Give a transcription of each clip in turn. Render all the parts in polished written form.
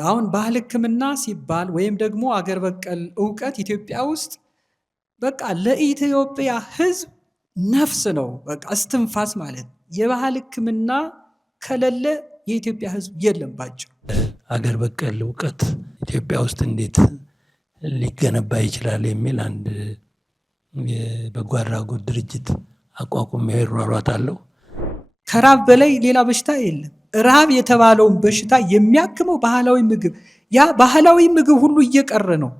አሁን ባህል ሕክምና ሲባል ወይም ደግሞ አገር በቀል ዕውቀት ኢትዮጵያ ውስጥ በቃ ለኢትዮጵያ ሕዝብ ነፍስ ነው። በቃ እስትንፋስ ማለት የባህል ሕክምና ከሌለ የኢትዮጵያ ሕዝብ የለም ባጭሩ። አገር በቀል ዕውቀት ኢትዮጵያ ውስጥ እንዴት ሊገነባ ይችላል የሚል አንድ የበጎ አድራጎት ድርጅት አቋቁሜ እሯሯጣለሁ። ከራብ በላይ ሌላ በሽታ የለም። ረሃብ የተባለውን በሽታ የሚያክመው ባህላዊ ምግብ፣ ያ ባህላዊ ምግብ ሁሉ እየቀረ ነው።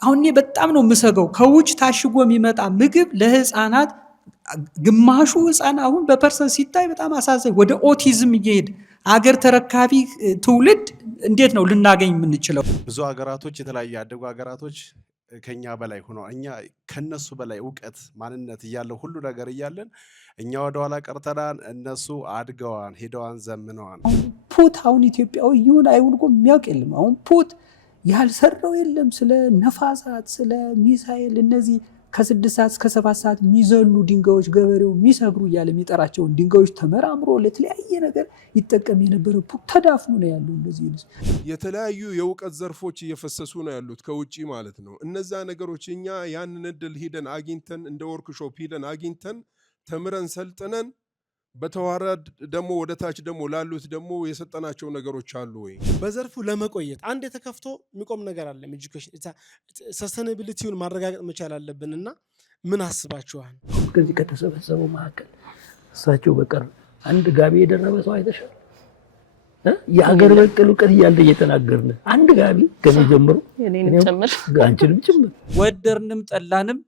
አሁን እኔ በጣም ነው የምሰገው። ከውጭ ታሽጎ የሚመጣ ምግብ ለህፃናት፣ ግማሹ ህፃን አሁን በፐርሰንት ሲታይ በጣም አሳዛኝ፣ ወደ ኦቲዝም እየሄደ አገር ተረካቢ ትውልድ እንዴት ነው ልናገኝ የምንችለው? ብዙ ሀገራቶች፣ የተለያዩ ያደጉ ሀገራቶች ከኛ በላይ ሆነው እኛ ከነሱ በላይ ዕውቀት ማንነት እያለው ሁሉ ነገር እያለን እኛ ወደ ኋላ ቀርተናል። እነሱ አድገዋን ሄደዋን ዘምነዋን። ፑት አሁን ኢትዮጵያዊ ይሁን አይሁን እኮ የሚያውቅ የለም። አሁን ፑት ያልሰራው የለም። ስለ ነፋሳት፣ ስለ ሚሳኤል፣ እነዚህ ከ6 ሰዓት እስከ 7 ሰዓት የሚዘሉ ድንጋዮች ገበሬው የሚሰግሩ እያለ የሚጠራቸውን ድንጋዮች ተመራምሮ ለተለያየ ነገር ይጠቀም የነበረ ፑት ተዳፍኖ ነው ያለው። እንደዚህ የተለያዩ የእውቀት ዘርፎች እየፈሰሱ ነው ያሉት ከውጪ ማለት ነው። እነዛ ነገሮች እኛ ያንን እድል ሂደን አግኝተን እንደ ወርክሾፕ ሂደን አግኝተን ተምረን ሰልጥነን በተዋረድ ደግሞ ወደ ታች ደግሞ ላሉት ደግሞ የሰጠናቸው ነገሮች አሉ ወይ? በዘርፉ ለመቆየት አንድ የተከፍቶ የሚቆም ነገር አለ። ኤጁኬሽን ሰስተኔቢሊቲውን ማረጋገጥ መቻል አለብንና ምን አስባችኋል? ከዚህ ከተሰበሰበው መካከል እሳቸው በቀር አንድ ጋቢ የደረበ ሰው አይተሻል? የሀገር በቀል ዕውቀት እያለ እየተናገርን አንድ ጋቢ ከኔ ጀምሮ እኔንም ጭምር አንቺንም ጭምር ወደርንም ጠላንም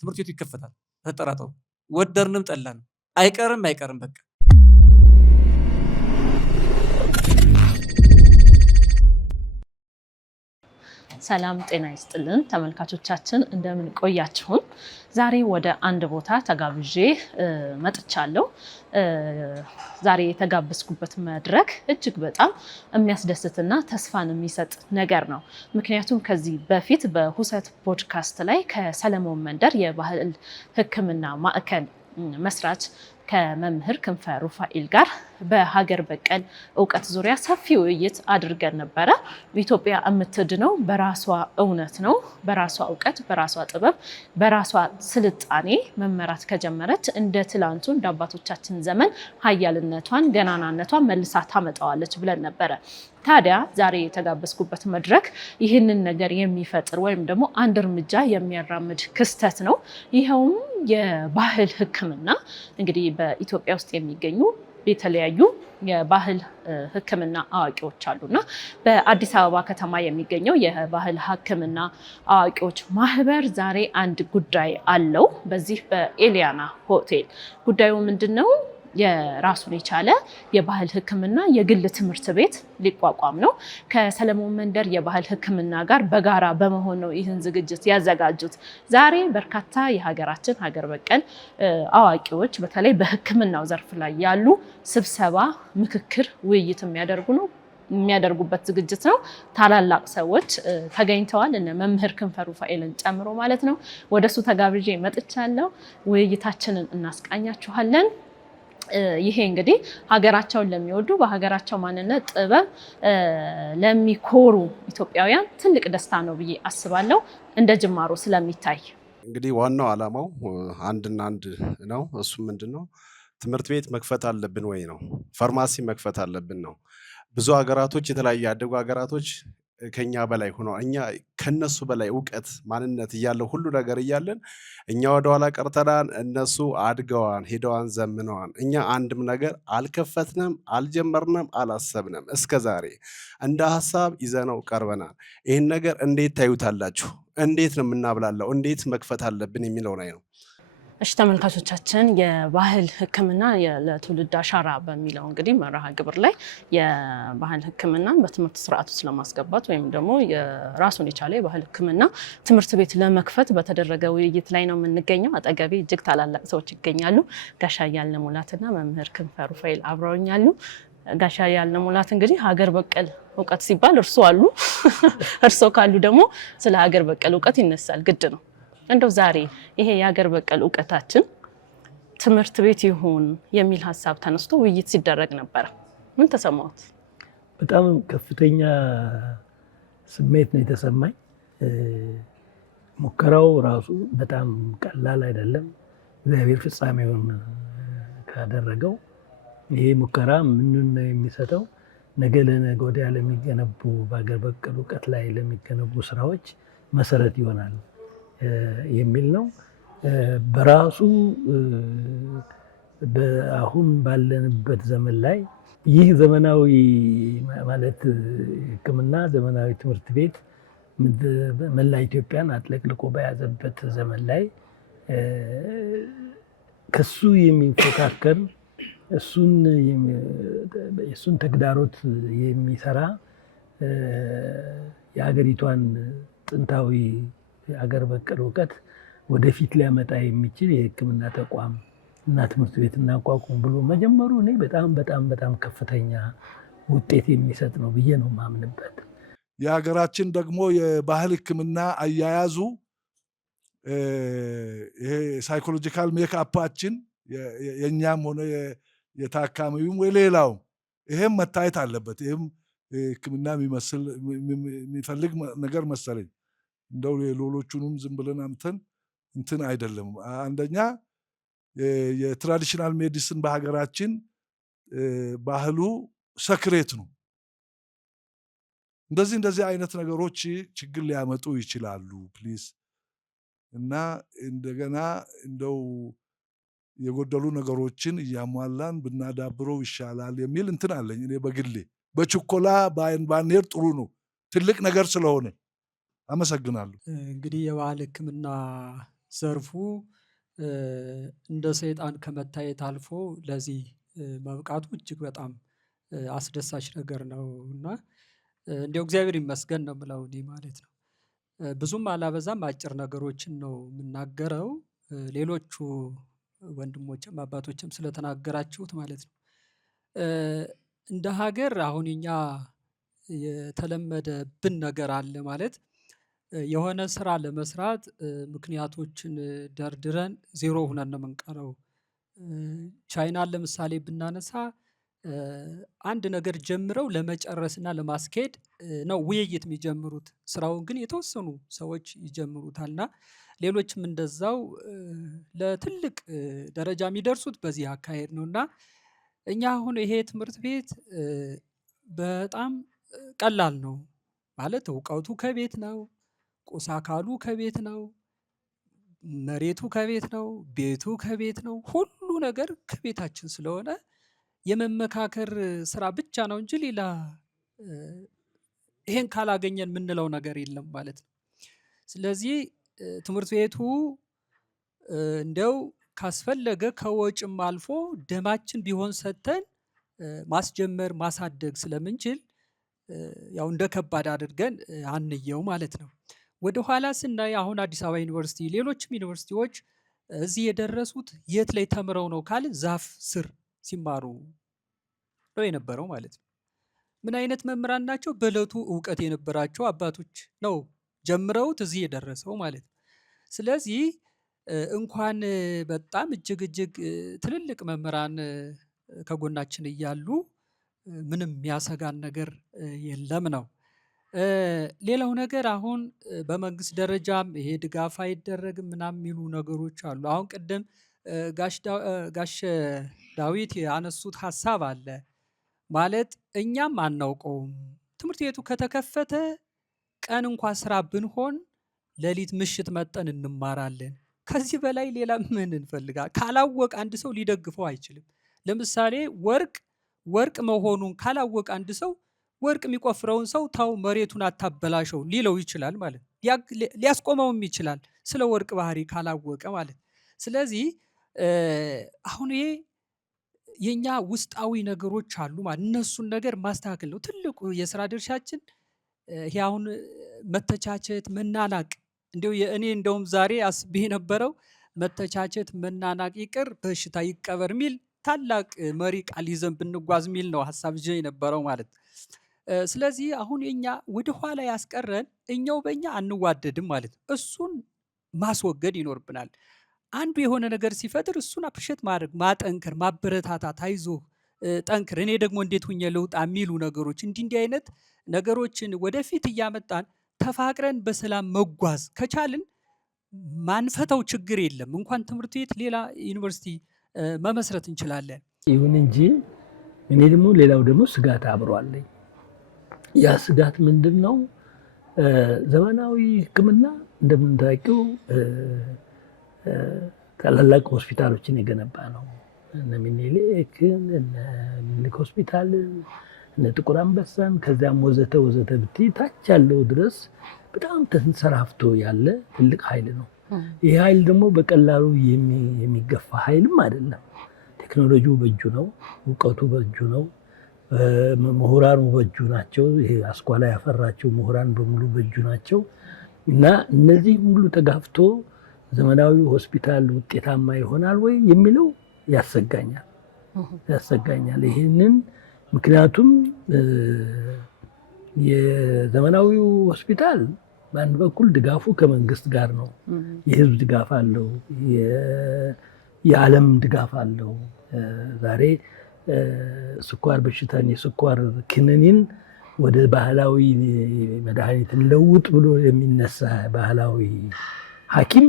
ትምህርት ቤቱ ይከፈታል። ተጠራጠሩ። ወደርንም ጠላንም አይቀርም በቃ። ሰላም ጤና ይስጥልን ተመልካቾቻችን፣ እንደምን ቆያችሁን? ዛሬ ወደ አንድ ቦታ ተጋብዤ መጥቻለሁ። ዛሬ የተጋበዝኩበት መድረክ እጅግ በጣም የሚያስደስትና ተስፋን የሚሰጥ ነገር ነው። ምክንያቱም ከዚህ በፊት በሁሰት ፖድካስት ላይ ከሰለሞን መንደር የባህል ሕክምና ማዕከል መስራች ከመምህር ክንፈ ሩፋኤል ጋር በሀገር በቀል ዕውቀት ዙሪያ ሰፊ ውይይት አድርገን ነበረ። ኢትዮጵያ የምትድነው በራሷ እውነት ነው። በራሷ ዕውቀት፣ በራሷ ጥበብ፣ በራሷ ስልጣኔ መመራት ከጀመረች እንደ ትላንቱ እንደ አባቶቻችን ዘመን ሀያልነቷን፣ ገናናነቷን መልሳ ታመጣዋለች ብለን ነበረ። ታዲያ ዛሬ የተጋበዝኩበት መድረክ ይህንን ነገር የሚፈጥር ወይም ደግሞ አንድ እርምጃ የሚያራምድ ክስተት ነው። ይኸውም የባህል ሕክምና እንግዲህ በኢትዮጵያ ውስጥ የሚገኙ የተለያዩ የባህል ሕክምና አዋቂዎች አሉና በአዲስ አበባ ከተማ የሚገኘው የባህል ሕክምና አዋቂዎች ማህበር ዛሬ አንድ ጉዳይ አለው። በዚህ በኤሊያና ሆቴል ጉዳዩ ምንድነው? የራሱን የቻለ የባህል ሕክምና የግል ትምህርት ቤት ሊቋቋም ነው። ከሰለሞን መንደር የባህል ሕክምና ጋር በጋራ በመሆን ነው ይህን ዝግጅት ያዘጋጁት። ዛሬ በርካታ የሀገራችን ሀገር በቀል አዋቂዎች በተለይ በሕክምናው ዘርፍ ላይ ያሉ ስብሰባ፣ ምክክር፣ ውይይት የሚያደርጉበት ዝግጅት ነው። ታላላቅ ሰዎች ተገኝተዋል፣ እነ መምህር ክንፈ ሩፋኤልን ጨምሮ ማለት ነው። ወደሱ ተጋብዤ መጥቻለሁ። ውይይታችንን እናስቃኛችኋለን። ይሄ እንግዲህ ሀገራቸውን ለሚወዱ በሀገራቸው ማንነት ጥበብ ለሚኮሩ ኢትዮጵያውያን ትልቅ ደስታ ነው ብዬ አስባለሁ። እንደ ጅማሮ ስለሚታይ እንግዲህ ዋናው ዓላማው አንድና አንድ ነው። እሱ ምንድነው? ትምህርት ቤት መክፈት አለብን ወይ ነው። ፋርማሲ መክፈት አለብን ነው። ብዙ ሀገራቶች፣ የተለያዩ ያደጉ ሀገራቶች ከኛ በላይ ሆነው እኛ ከነሱ በላይ ዕውቀት ማንነት እያለው ሁሉ ነገር እያለን እኛ ወደ ኋላ ቀርተናል። እነሱ አድገዋን ሄደዋን ዘምነዋን። እኛ አንድም ነገር አልከፈትንም፣ አልጀመርንም፣ አላሰብንም። እስከዛሬ እንደ ሀሳብ ይዘነው ቀርበናል። ይህን ነገር እንዴት ታዩታላችሁ? እንዴት ነው የምናብላለው? እንዴት መክፈት አለብን የሚለው ላይ ነው። እሺ ተመልካቾቻችን፣ የባህል ሕክምና ለትውልድ አሻራ በሚለው እንግዲህ መርሃ ግብር ላይ የባህል ሕክምና በትምህርት ስርዓት ውስጥ ለማስገባት ወይም ደግሞ የራሱን የቻለ የባህል ሕክምና ትምህርት ቤት ለመክፈት በተደረገ ውይይት ላይ ነው የምንገኘው። አጠገቤ እጅግ ታላላቅ ሰዎች ይገኛሉ። ጋሻ ያልነ ሙላትና መምህር ክንፈ ሩፋኤል አብረውኛሉ። ጋሻ ያልነ ሙላት እንግዲህ ሀገር በቀል ዕውቀት ሲባል እርሶ አሉ። እርሶ ካሉ ደግሞ ስለ ሀገር በቀል ዕውቀት ይነሳል፣ ግድ ነው። እንደው ዛሬ ይሄ የሀገር በቀል ዕውቀታችን ትምህርት ቤት ይሁን የሚል ሀሳብ ተነስቶ ውይይት ሲደረግ ነበር። ምን ተሰማዎት? በጣም ከፍተኛ ስሜት ነው የተሰማኝ። ሙከራው ራሱ በጣም ቀላል አይደለም። እግዚአብሔር ፍጻሜውን ካደረገው ይሄ ሙከራ ምንን ነው የሚሰጠው? ነገ ለነገ ወዲያ ለሚገነቡ በሀገር በቀል እውቀት ላይ ለሚገነቡ ስራዎች መሰረት ይሆናል የሚል ነው። በራሱ አሁን ባለንበት ዘመን ላይ ይህ ዘመናዊ ማለት ሕክምና ዘመናዊ ትምህርት ቤት መላ ኢትዮጵያን አጥለቅልቆ በያዘበት ዘመን ላይ ከሱ የሚፎካከር እሱን ተግዳሮት የሚሰራ የሀገሪቷን ጥንታዊ የሀገር በቀል እውቀት ወደፊት ሊያመጣ የሚችል የሕክምና ተቋም እና ትምህርት ቤት እናቋቁም ብሎ መጀመሩ እኔ በጣም ከፍተኛ ውጤት የሚሰጥ ነው ብዬ ነው የማምንበት። የሀገራችን ደግሞ የባህል ሕክምና አያያዙ ይሄ ሳይኮሎጂካል ሜክአፓችን የእኛም ሆነ የታካሚውም ወይ ሌላውም ይሄም መታየት አለበት። ይሄም ሕክምና የሚፈልግ ነገር መሰለኝ። እንደው ሌሎቹንም ዝም ብለን አምተን እንትን አይደለም። አንደኛ የትራዲሽናል ሜዲሲን በሀገራችን ባህሉ ሰክሬት ነው። እንደዚህ አይነት ነገሮች ችግር ሊያመጡ ይችላሉ። ፕሊዝ እና እንደገና እንደው የጎደሉ ነገሮችን እያሟላን ብናዳብረው ይሻላል የሚል እንትን አለኝ እኔ በግሌ። በችኮላ ባንሄድ ጥሩ ነው፣ ትልቅ ነገር ስለሆነ። አመሰግናለሁ። እንግዲህ የባህል ሕክምና ዘርፉ እንደ ሰይጣን ከመታየት አልፎ ለዚህ መብቃቱ እጅግ በጣም አስደሳች ነገር ነው እና እንዲያው እግዚአብሔር ይመስገን ነው የምለው እኔ ማለት ነው። ብዙም አላበዛም፣ አጭር ነገሮችን ነው የምናገረው። ሌሎቹ ወንድሞችም አባቶችም ስለተናገራችሁት ማለት ነው። እንደ ሀገር አሁን እኛ የተለመደብን ነገር አለ ማለት የሆነ ስራ ለመስራት ምክንያቶችን ደርድረን ዜሮ ሁነን ነው የምንቀረው። ቻይናን ለምሳሌ ብናነሳ አንድ ነገር ጀምረው ለመጨረስና ለማስኬድ ነው ውይይት የሚጀምሩት። ስራውን ግን የተወሰኑ ሰዎች ይጀምሩታልና ሌሎችም እንደዛው ለትልቅ ደረጃ የሚደርሱት በዚህ አካሄድ ነው እና እኛ አሁን ይሄ ትምህርት ቤት በጣም ቀላል ነው ማለት እውቀቱ ከቤት ነው፣ ቁስ አካሉ ከቤት ነው፣ መሬቱ ከቤት ነው፣ ቤቱ ከቤት ነው። ሁሉ ነገር ከቤታችን ስለሆነ የመመካከር ስራ ብቻ ነው እንጂ ሌላ ይሄን ካላገኘን የምንለው ነገር የለም ማለት ነው። ስለዚህ ትምህርት ቤቱ እንደው ካስፈለገ ከወጭም አልፎ ደማችን ቢሆን ሰጥተን ማስጀመር ማሳደግ ስለምንችል ያው እንደ ከባድ አድርገን አንየው ማለት ነው። ወደ ኋላ ስናይ አሁን አዲስ አበባ ዩኒቨርሲቲ ሌሎችም ዩኒቨርሲቲዎች እዚህ የደረሱት የት ላይ ተምረው ነው ካልን ዛፍ ስር ሲማሩ ነው የነበረው ማለት ነው። ምን አይነት መምህራን ናቸው? በዕለቱ እውቀት የነበራቸው አባቶች ነው ጀምረውት እዚህ የደረሰው ማለት ነው። ስለዚህ እንኳን በጣም እጅግ ትልልቅ መምህራን ከጎናችን እያሉ ምንም የሚያሰጋን ነገር የለም ነው። ሌላው ነገር አሁን በመንግስት ደረጃም ይሄ ድጋፍ አይደረግም ምናምን የሚሉ ነገሮች አሉ። አሁን ቅድም ጋሽ ዳዊት ያነሱት ሀሳብ አለ ማለት እኛም አናውቀውም። ትምህርት ቤቱ ከተከፈተ ቀን እንኳ ስራ ብንሆን ሌሊት ምሽት መጠን እንማራለን። ከዚህ በላይ ሌላ ምን እንፈልጋለን? ካላወቀ አንድ ሰው ሊደግፈው አይችልም። ለምሳሌ ወርቅ መሆኑን ካላወቀ አንድ ሰው ወርቅ የሚቆፍረውን ሰው ታው መሬቱን አታበላሸው ሊለው ይችላል ማለት ሊያስቆመውም ይችላል፣ ስለ ወርቅ ባህሪ ካላወቀ ማለት። ስለዚህ አሁን ይሄ የኛ ውስጣዊ ነገሮች አሉ ማለት እነሱን ነገር ማስተካከል ነው ትልቁ የስራ ድርሻችን። ይሄ አሁን መተቻቸት፣ መናናቅ እኔ እንደውም ዛሬ አስቤ የነበረው መተቻቸት መናናቅ ይቅር በሽታ ይቀበር የሚል ታላቅ መሪ ቃል ይዘን ብንጓዝ የሚል ነው ሀሳብ ይዤ የነበረው ማለት። ስለዚህ አሁን የኛ ወደ ኋላ ያስቀረን እኛው በእኛ አንዋደድም ማለት ነው። እሱን ማስወገድ ይኖርብናል። አንዱ የሆነ ነገር ሲፈጥር እሱን አፕሪሼት ማድረግ፣ ማጠንከር፣ ማበረታታት፣ አይዞህ ጠንክር፣ እኔ ደግሞ እንዴት ሁኜ ልውጣ የሚሉ ነገሮች እንዲህ አይነት ነገሮችን ወደፊት እያመጣን ተፋቅረን በሰላም መጓዝ ከቻልን ማንፈተው ችግር የለም። እንኳን ትምህርት ቤት ሌላ ዩኒቨርሲቲ መመስረት እንችላለን። ይሁን እንጂ እኔ ደግሞ ሌላው ደግሞ ስጋት አብሯለኝ። ያ ስጋት ምንድን ነው? ዘመናዊ ሕክምና እንደምንታውቂው ታላላቅ ሆስፒታሎችን የገነባ ነው። እነ ሚኒሊክን፣ እነ ሚኒሊክ ሆስፒታልን፣ እነ ጥቁር አንበሳን ከዚያም ወዘተ ወዘተ ብትይ ታች ያለው ድረስ በጣም ተንሰራፍቶ ያለ ትልቅ ኃይል ነው። ይህ ኃይል ደግሞ በቀላሉ የሚገፋ ኃይልም አይደለም። ቴክኖሎጂው በእጁ ነው፣ እውቀቱ በእጁ ነው፣ ምሁራኑ በእጁ ናቸው። ይሄ አስኳላ ያፈራቸው ምሁራን በሙሉ በእጁ ናቸው። እና እነዚህ ሁሉ ተጋፍቶ ዘመናዊ ሆስፒታል ውጤታማ ይሆናል ወይ የሚለው ያሰጋኛል። ይህንን ምክንያቱም የዘመናዊው ሆስፒታል በአንድ በኩል ድጋፉ ከመንግስት ጋር ነው። የህዝብ ድጋፍ አለው፣ የዓለም ድጋፍ አለው። ዛሬ ስኳር በሽታን የስኳር ክኒንን ወደ ባህላዊ መድኃኒትን ለውጥ ብሎ የሚነሳ ባህላዊ ሐኪም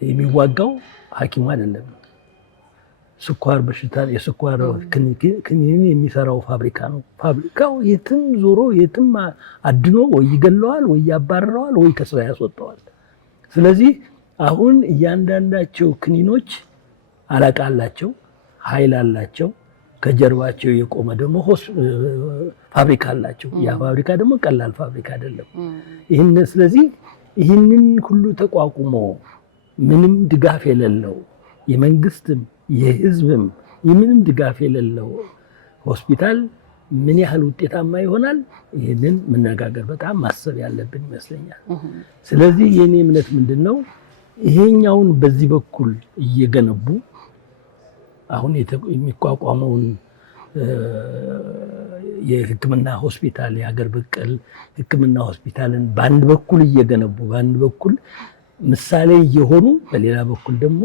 የሚዋጋው ሐኪሙ አይደለም። ስኳር በሽታ የስኳር ክኒንን የሚሰራው ፋብሪካ ነው። ፋብሪካው የትም ዞሮ የትም አድኖ ወይ ይገለዋል ወይ ያባረረዋል ወይ ከስራ ያስወጣዋል። ስለዚህ አሁን እያንዳንዳቸው ክኒኖች አለቃ አላቸው፣ ኃይል አላቸው። ከጀርባቸው የቆመ ደግሞ ፋብሪካ አላቸው። ያ ፋብሪካ ደግሞ ቀላል ፋብሪካ አይደለም። ስለዚህ ይህንን ሁሉ ተቋቁሞ ምንም ድጋፍ የሌለው የመንግስትም የህዝብም የምንም ድጋፍ የሌለው ሆስፒታል ምን ያህል ውጤታማ ይሆናል? ይህንን መነጋገር በጣም ማሰብ ያለብን ይመስለኛል። ስለዚህ የኔ እምነት ምንድን ነው? ይሄኛውን በዚህ በኩል እየገነቡ አሁን የሚቋቋመውን የህክምና ሆስፒታል የሀገር በቀል ህክምና ሆስፒታልን በአንድ በኩል እየገነቡ በአንድ በኩል ምሳሌ እየሆኑ በሌላ በኩል ደግሞ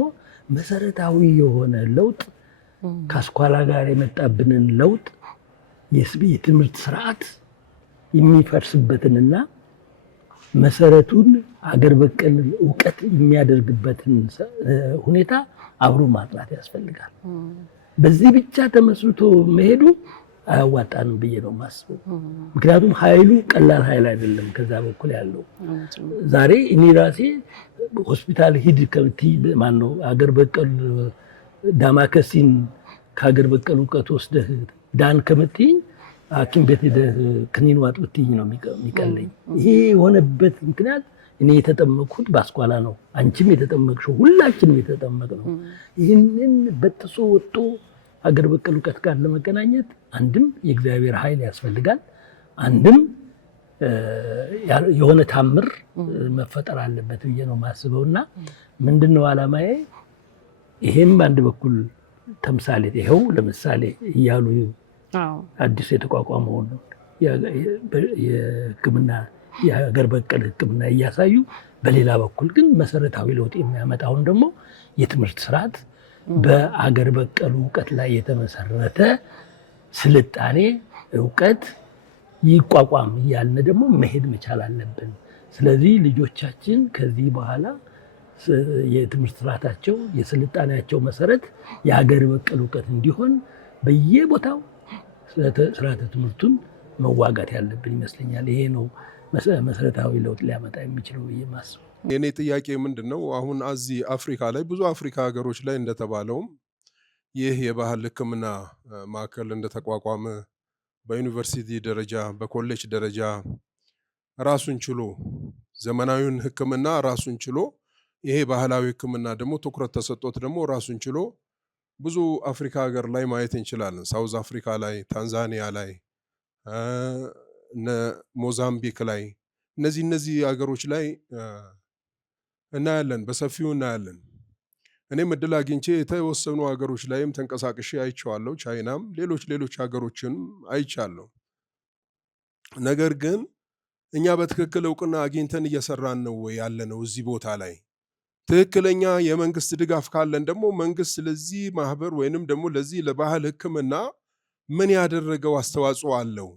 መሰረታዊ የሆነ ለውጥ ከአስኳላ ጋር የመጣብንን ለውጥ የትምህርት ስርዓት የሚፈርስበትንና መሰረቱን አገር በቀል እውቀት የሚያደርግበትን ሁኔታ አብሮ ማጥናት ያስፈልጋል። በዚህ ብቻ ተመስርቶ መሄዱ አያዋጣንም ብዬ ነው የማስበው። ምክንያቱም ኃይሉ ቀላል ኃይል አይደለም። ከዛ በኩል ያለው ዛሬ እኔ ራሴ ሆስፒታል ሂድ ከምትይ ማነው አገር በቀል ዳማከሲን ከአገር በቀል እውቀት ወስደህ ዳን ከምትይ ሐኪም ቤት ሄደህ ክኒን ዋጥ ብትይ ነው የሚቀለኝ። ይሄ የሆነበት ምክንያት እኔ የተጠመቅኩት በአስኳላ ነው። አንቺም የተጠመቅሽው፣ ሁላችንም የተጠመቅ ነው። ይህንን በጥሶ ወጥቶ አገር በቀል እውቀት ጋር ለመገናኘት አንድም የእግዚአብሔር ኃይል ያስፈልጋል፣ አንድም የሆነ ታምር መፈጠር አለበት ብዬ ነው የማስበው። እና ምንድነው ዓላማዬ? ይሄም በአንድ በኩል ተምሳሌት ይኸው ለምሳሌ እያሉ አዲስ የተቋቋመውን የሕክምና የሀገር በቀል ሕክምና እያሳዩ፣ በሌላ በኩል ግን መሰረታዊ ለውጥ የሚያመጣውን ደግሞ የትምህርት ስርዓት በአገር በቀል እውቀት ላይ የተመሰረተ ስልጣኔ እውቀት ይቋቋም እያልን ደግሞ መሄድ መቻል አለብን። ስለዚህ ልጆቻችን ከዚህ በኋላ የትምህርት ስርዓታቸው የስልጣኔያቸው መሰረት የሀገር በቀል እውቀት እንዲሆን በየቦታው ስርዓተ ትምህርቱን መዋጋት ያለብን ይመስለኛል። ይሄ ነው መሰረታዊ ለውጥ ሊያመጣ የሚችለው ብዬ ማስበው። የኔ ጥያቄ ምንድን ነው፣ አሁን እዚህ አፍሪካ ላይ ብዙ አፍሪካ ሀገሮች ላይ እንደተባለውም ይህ የባህል ሕክምና ማዕከል እንደተቋቋመ በዩኒቨርሲቲ ደረጃ በኮሌጅ ደረጃ ራሱን ችሎ ዘመናዊውን ሕክምና ራሱን ችሎ ይሄ ባህላዊ ሕክምና ደግሞ ትኩረት ተሰጥቶት ደግሞ ራሱን ችሎ ብዙ አፍሪካ ሀገር ላይ ማየት እንችላለን። ሳውዝ አፍሪካ ላይ፣ ታንዛኒያ ላይ፣ ሞዛምቢክ ላይ እነዚህ ሀገሮች ላይ እናያለን፣ በሰፊው እናያለን። እኔም እድል አግኝቼ የተወሰኑ ሀገሮች ላይም ተንቀሳቅሼ አይቼዋለሁ። ቻይናም ሌሎች ሀገሮችንም አይቻለሁ። ነገር ግን እኛ በትክክል እውቅና አግኝተን እየሰራን ነው ወይ ያለነው እዚህ ቦታ ላይ? ትክክለኛ የመንግስት ድጋፍ ካለን ደግሞ መንግስት ለዚህ ማህበር ወይንም ደግሞ ለዚህ ለባህል ሕክምና ምን ያደረገው አስተዋጽኦ አለው?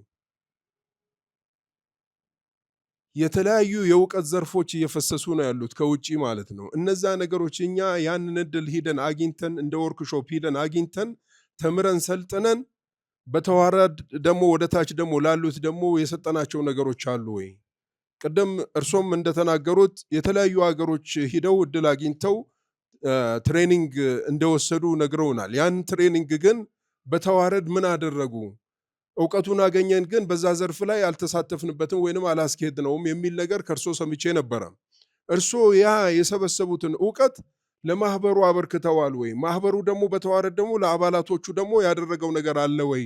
የተለያዩ የእውቀት ዘርፎች እየፈሰሱ ነው ያሉት ከውጪ ማለት ነው። እነዛ ነገሮች እኛ ያንን እድል ሂደን አግኝተን እንደ ወርክሾፕ ሂደን አግኝተን ተምረን ሰልጥነን በተዋረድ ደግሞ ወደ ታች ደግሞ ላሉት ደግሞ የሰጠናቸው ነገሮች አሉ ወይ? ቅድም እርሶም እንደተናገሩት የተለያዩ ሀገሮች ሂደው እድል አግኝተው ትሬኒንግ እንደወሰዱ ነግረውናል። ያን ትሬኒንግ ግን በተዋረድ ምን አደረጉ? እውቀቱን አገኘን ግን በዛ ዘርፍ ላይ አልተሳተፍንበትም ወይንም አላስኬድነውም የሚል ነገር ከእርሶ ሰምቼ ነበረ። እርሶ ያ የሰበሰቡትን እውቀት ለማህበሩ አበርክተዋል ወይ? ማህበሩ ደግሞ በተዋረድ ደግሞ ለአባላቶቹ ደግሞ ያደረገው ነገር አለ ወይ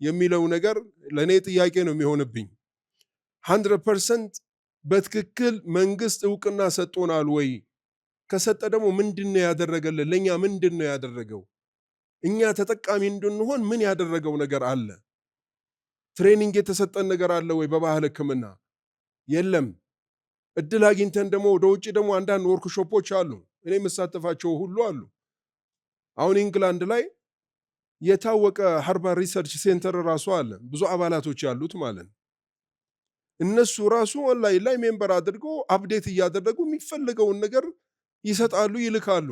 የሚለው ነገር ለእኔ ጥያቄ ነው የሚሆንብኝ። 100% በትክክል መንግስት እውቅና ሰጥቶናል ወይ? ከሰጠ ደግሞ ምንድነው ያደረገልን? ለእኛ ምንድነው ያደረገው? እኛ ተጠቃሚ እንድንሆን ምን ያደረገው ነገር አለ? ትሬኒንግ የተሰጠን ነገር አለ ወይ? በባህል ሕክምና የለም። እድል አግኝተን ደግሞ ወደ ውጭ ደግሞ አንዳንድ ወርክሾፖች አሉ፣ እኔ የምሳተፋቸው ሁሉ አሉ። አሁን ኢንግላንድ ላይ የታወቀ ሃርባርድ ሪሰርች ሴንተር ራሱ አለ፣ ብዙ አባላቶች ያሉት ማለት ነው። እነሱ ራሱ ኦንላይን ላይ ሜምበር አድርገው አፕዴት እያደረጉ የሚፈልገውን ነገር ይሰጣሉ፣ ይልካሉ።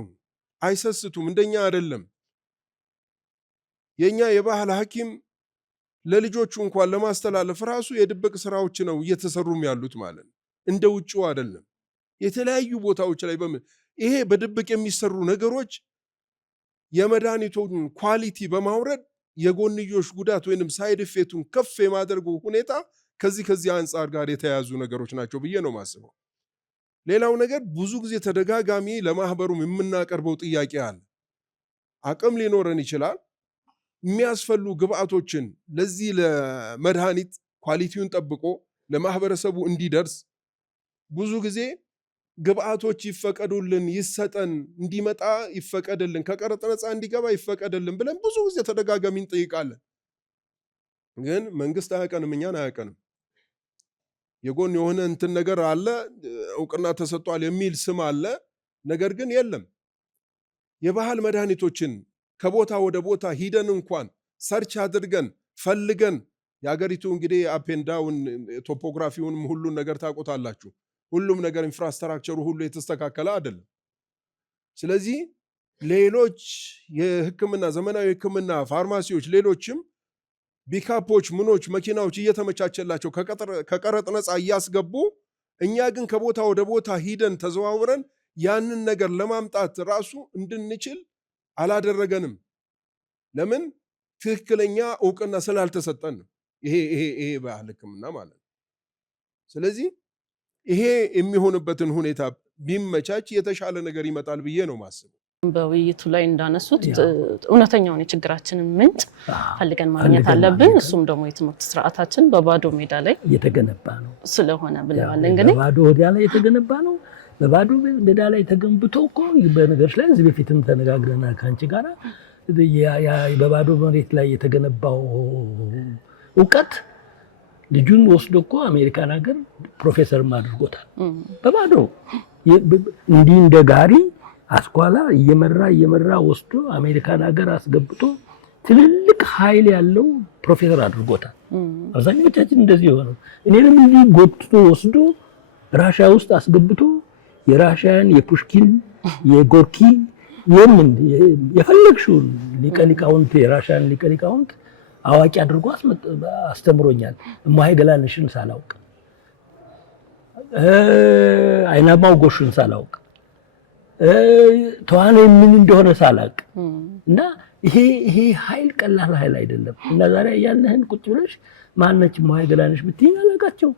አይሰስቱም። እንደኛ አይደለም። የኛ የባህል ሐኪም ለልጆቹ እንኳን ለማስተላለፍ ራሱ የድብቅ ስራዎች ነው እየተሰሩም ያሉት ማለት ነው። እንደ ውጭው አይደለም። የተለያዩ ቦታዎች ላይ ይሄ በድብቅ የሚሰሩ ነገሮች የመድኃኒቱን ኳሊቲ በማውረድ የጎንዮሽ ጉዳት ወይንም ሳይድ ኢፌክቱን ከፍ የማድረጉ ሁኔታ ከዚህ አንጻር ጋር የተያያዙ ነገሮች ናቸው ብዬ ነው ማስበው። ሌላው ነገር ብዙ ጊዜ ተደጋጋሚ ለማህበሩም የምናቀርበው ጥያቄ አለ። አቅም ሊኖረን ይችላል። የሚያስፈሉ ግብአቶችን ለዚህ ለመድኃኒት ኳሊቲውን ጠብቆ ለማህበረሰቡ እንዲደርስ ብዙ ጊዜ ግብአቶች ይፈቀዱልን፣ ይሰጠን፣ እንዲመጣ ይፈቀድልን፣ ከቀረጥ ነፃ እንዲገባ ይፈቀድልን ብለን ብዙ ጊዜ ተደጋጋሚ እንጠይቃለን። ግን መንግስት አያቀንም፣ እኛን አያቀንም። የጎን የሆነ እንትን ነገር አለ፣ እውቅና ተሰጥቷል የሚል ስም አለ። ነገር ግን የለም። የባህል መድኃኒቶችን ከቦታ ወደ ቦታ ሂደን እንኳን ሰርች አድርገን ፈልገን የሀገሪቱ እንግዲህ አፔንዳውን ቶፖግራፊውንም ሁሉን ነገር ታውቁታላችሁ። ሁሉም ነገር ኢንፍራስትራክቸሩ ሁሉ የተስተካከለ አይደለም። ስለዚህ ሌሎች የሕክምና ዘመናዊ ሕክምና ፋርማሲዎች፣ ሌሎችም ቢካፖች፣ ምኖች፣ መኪናዎች እየተመቻቸላቸው ከቀረጥ ነፃ እያስገቡ፣ እኛ ግን ከቦታ ወደ ቦታ ሂደን ተዘዋውረን ያንን ነገር ለማምጣት ራሱ እንድንችል አላደረገንም። ለምን? ትክክለኛ እውቅና ስላልተሰጠን ነው። ይሄ ባህል ሕክምና ማለት ነው። ስለዚህ ይሄ የሚሆንበትን ሁኔታ ቢመቻች የተሻለ ነገር ይመጣል ብዬ ነው ማስበው። በውይይቱ ላይ እንዳነሱት እውነተኛውን የችግራችንን ምንጭ ፈልገን ማግኘት አለብን። እሱም ደግሞ የትምህርት ስርዓታችን በባዶ ሜዳ ላይ የተገነባ ነው ስለሆነ ብለዋል። እንግዲህ በባዶ ሜዳ ላይ የተገነባ ነው። በባዶ ሜዳ ላይ ተገንብቶ እኮ በነገሮች ላይ እዚህ በፊትም ተነጋግረናል ከአንቺ ጋር። በባዶ መሬት ላይ የተገነባው እውቀት ልጁን ወስዶ እኮ አሜሪካን ሀገር ፕሮፌሰርም አድርጎታል። በባዶ እንዲህ እንደ ጋሪ አስኳላ እየመራ ወስዶ አሜሪካን ሀገር አስገብቶ ትልልቅ ኃይል ያለው ፕሮፌሰር አድርጎታል። አብዛኞቻችን እንደዚህ የሆነው እኔንም እንዲህ ጎትቶ ወስዶ ራሻ ውስጥ አስገብቶ የራሻን የፑሽኪን የጎርኪ የፈለግሽውን ሊቀሊቃውንት የራሻን ሊቀሊቃውንት አዋቂ አድርጎ አስተምሮኛል። እማሆይ ገላነሽን ሳላውቅ፣ አይናማው ጎሹን ሳላውቅ፣ ተዋናይ ምን እንደሆነ ሳላውቅ እና ይሄ ኃይል ቀላል ኃይል አይደለም። እና ዛሬ ያለህን ቁጭ ብለሽ ማነች እማሆይ ገላነሽ ብትይኝ አላውቃቸው።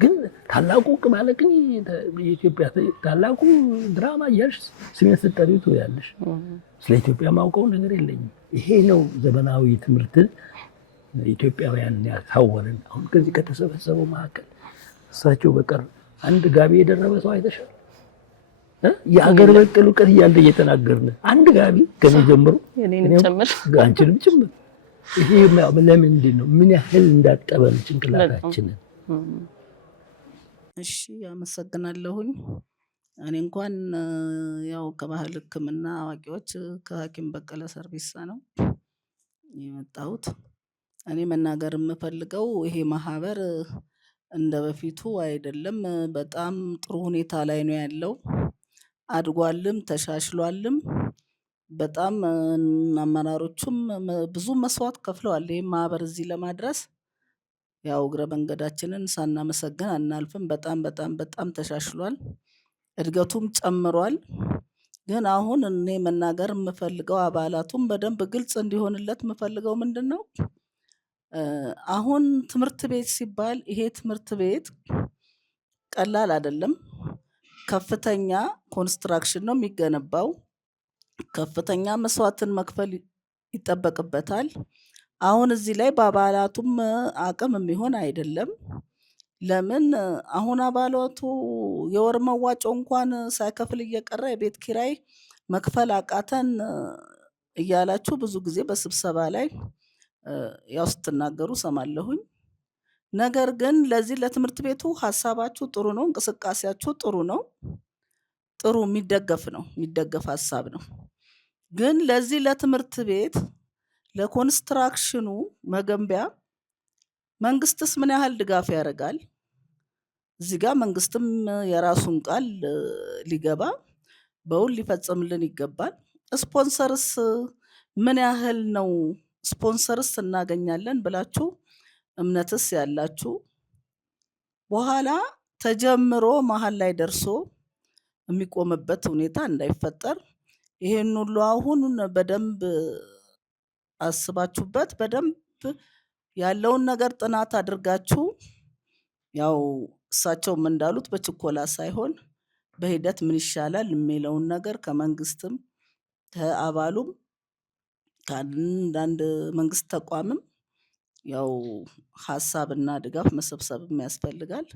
ግን ታላቁ ቅማለቅኝ የኢትዮጵያ ታላቁ ድራማ እያልሽ ስሜን ስትጠሪው ትውያለሽ። ስለ ኢትዮጵያ ማውቀው ነገር የለኝም። ይሄ ነው ዘመናዊ ትምህርት ኢትዮጵያውያን ያሳወረን። አሁን ከዚህ ከተሰበሰበው መካከል እሳቸው በቀር አንድ ጋቢ የደረበ ሰው አይተሻል? የሀገር በቀል እውቀት እያለ እየተናገርን አንድ ጋቢ ከኔ ጀምሮ አንቺንም ጭምር። ይሄ ለምንድን ነው? ምን ያህል እንዳጠበን ጭንቅላታችንን። እሺ አመሰግናለሁኝ። እኔ እንኳን ያው ከባህል ሕክምና አዋቂዎች ከሐኪም በቀለ ሰርቪሳ ነው የመጣሁት። እኔ መናገር የምፈልገው ይሄ ማህበር እንደ በፊቱ አይደለም። በጣም ጥሩ ሁኔታ ላይ ነው ያለው። አድጓልም ተሻሽሏልም። በጣም አመራሮቹም ብዙ መስዋዕት ከፍለዋል ይሄን ማህበር እዚህ ለማድረስ። ያው እግረ መንገዳችንን ሳናመሰግን አናልፍም። በጣም በጣም በጣም ተሻሽሏል፣ እድገቱም ጨምሯል። ግን አሁን እኔ መናገር የምፈልገው አባላቱም በደንብ ግልጽ እንዲሆንለት የምፈልገው ምንድነው፣ አሁን ትምህርት ቤት ሲባል ይሄ ትምህርት ቤት ቀላል አይደለም። ከፍተኛ ኮንስትራክሽን ነው የሚገነባው። ከፍተኛ መስዋዕትን መክፈል ይጠበቅበታል። አሁን እዚህ ላይ በአባላቱም አቅም የሚሆን አይደለም። ለምን አሁን አባላቱ የወር መዋጮ እንኳን ሳይከፍል እየቀረ የቤት ኪራይ መክፈል አቃተን እያላችሁ ብዙ ጊዜ በስብሰባ ላይ ያው ስትናገሩ ሰማለሁኝ። ነገር ግን ለዚህ ለትምህርት ቤቱ ሀሳባችሁ ጥሩ ነው፣ እንቅስቃሴያችሁ ጥሩ ነው፣ ጥሩ የሚደገፍ ነው፣ የሚደገፍ ሀሳብ ነው። ግን ለዚህ ለትምህርት ቤት ለኮንስትራክሽኑ መገንቢያ መንግስትስ ምን ያህል ድጋፍ ያደርጋል? እዚህ ጋር መንግስትም የራሱን ቃል ሊገባ በውል ሊፈጽምልን ይገባል። ስፖንሰርስ ምን ያህል ነው? ስፖንሰርስ እናገኛለን ብላችሁ እምነትስ ያላችሁ? በኋላ ተጀምሮ መሀል ላይ ደርሶ የሚቆምበት ሁኔታ እንዳይፈጠር ይሄን ሁሉ አሁን በደንብ አስባችሁበት በደንብ ያለውን ነገር ጥናት አድርጋችሁ ያው እሳቸውም እንዳሉት በችኮላ ሳይሆን በሂደት ምን ይሻላል የሚለውን ነገር ከመንግስትም ከአባሉም ከአንዳንድ መንግስት ተቋምም ያው ሀሳብና ድጋፍ መሰብሰብም ያስፈልጋል።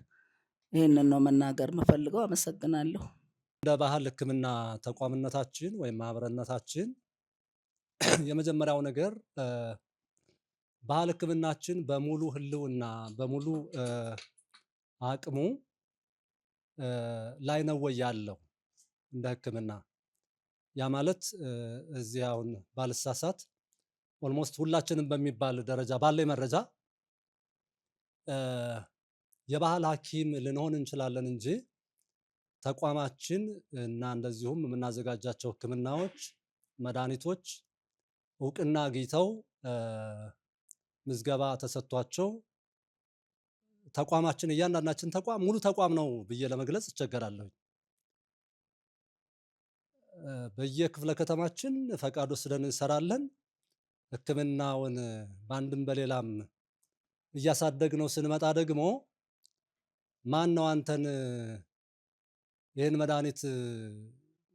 ይህንን ነው መናገር የምፈልገው። አመሰግናለሁ። እንደ ባህል ሕክምና ተቋምነታችን ወይም ማህበረነታችን የመጀመሪያው ነገር ባህል ሕክምናችን በሙሉ ህልውና በሙሉ አቅሙ ላይ ነው ወይ ያለው እንደ ሕክምና። ያ ማለት እዚህ አሁን ባልሳሳት ኦልሞስት ሁላችንም በሚባል ደረጃ ባለ መረጃ የባህል ሐኪም ልንሆን እንችላለን እንጂ ተቋማችን እና እንደዚሁም የምናዘጋጃቸው ሕክምናዎች፣ መድኃኒቶች እውቅና አግኝተው ምዝገባ ተሰጥቷቸው ተቋማችን እያንዳንዳችን ተቋም ሙሉ ተቋም ነው ብዬ ለመግለጽ እቸገራለሁ። በየክፍለ ከተማችን ፈቃድ ወስደን እንሰራለን። ሕክምናውን በአንድም በሌላም እያሳደግነው ስንመጣ ደግሞ ማን ነው አንተን ይህን መድኃኒት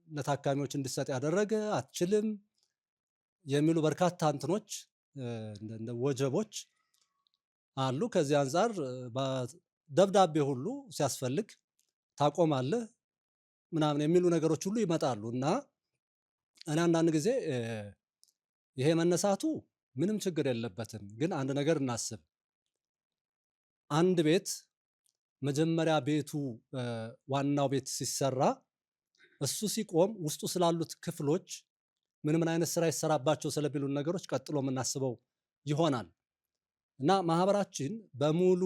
ለታካሚዎች እንዲሰጥ ያደረገ? አትችልም የሚሉ በርካታ እንትኖች እንደ ወጀቦች አሉ። ከዚህ አንጻር ደብዳቤ ሁሉ ሲያስፈልግ ታቆማለህ ምናምን የሚሉ ነገሮች ሁሉ ይመጣሉ እና እኔ አንዳንድ ጊዜ ይሄ መነሳቱ ምንም ችግር የለበትም። ግን አንድ ነገር እናስብ። አንድ ቤት መጀመሪያ ቤቱ ዋናው ቤት ሲሰራ እሱ ሲቆም ውስጡ ስላሉት ክፍሎች ምን አይነት ስራ ይሰራባቸው ስለሚሉን ነገሮች ቀጥሎ የምናስበው ይሆናል እና ማህበራችን በሙሉ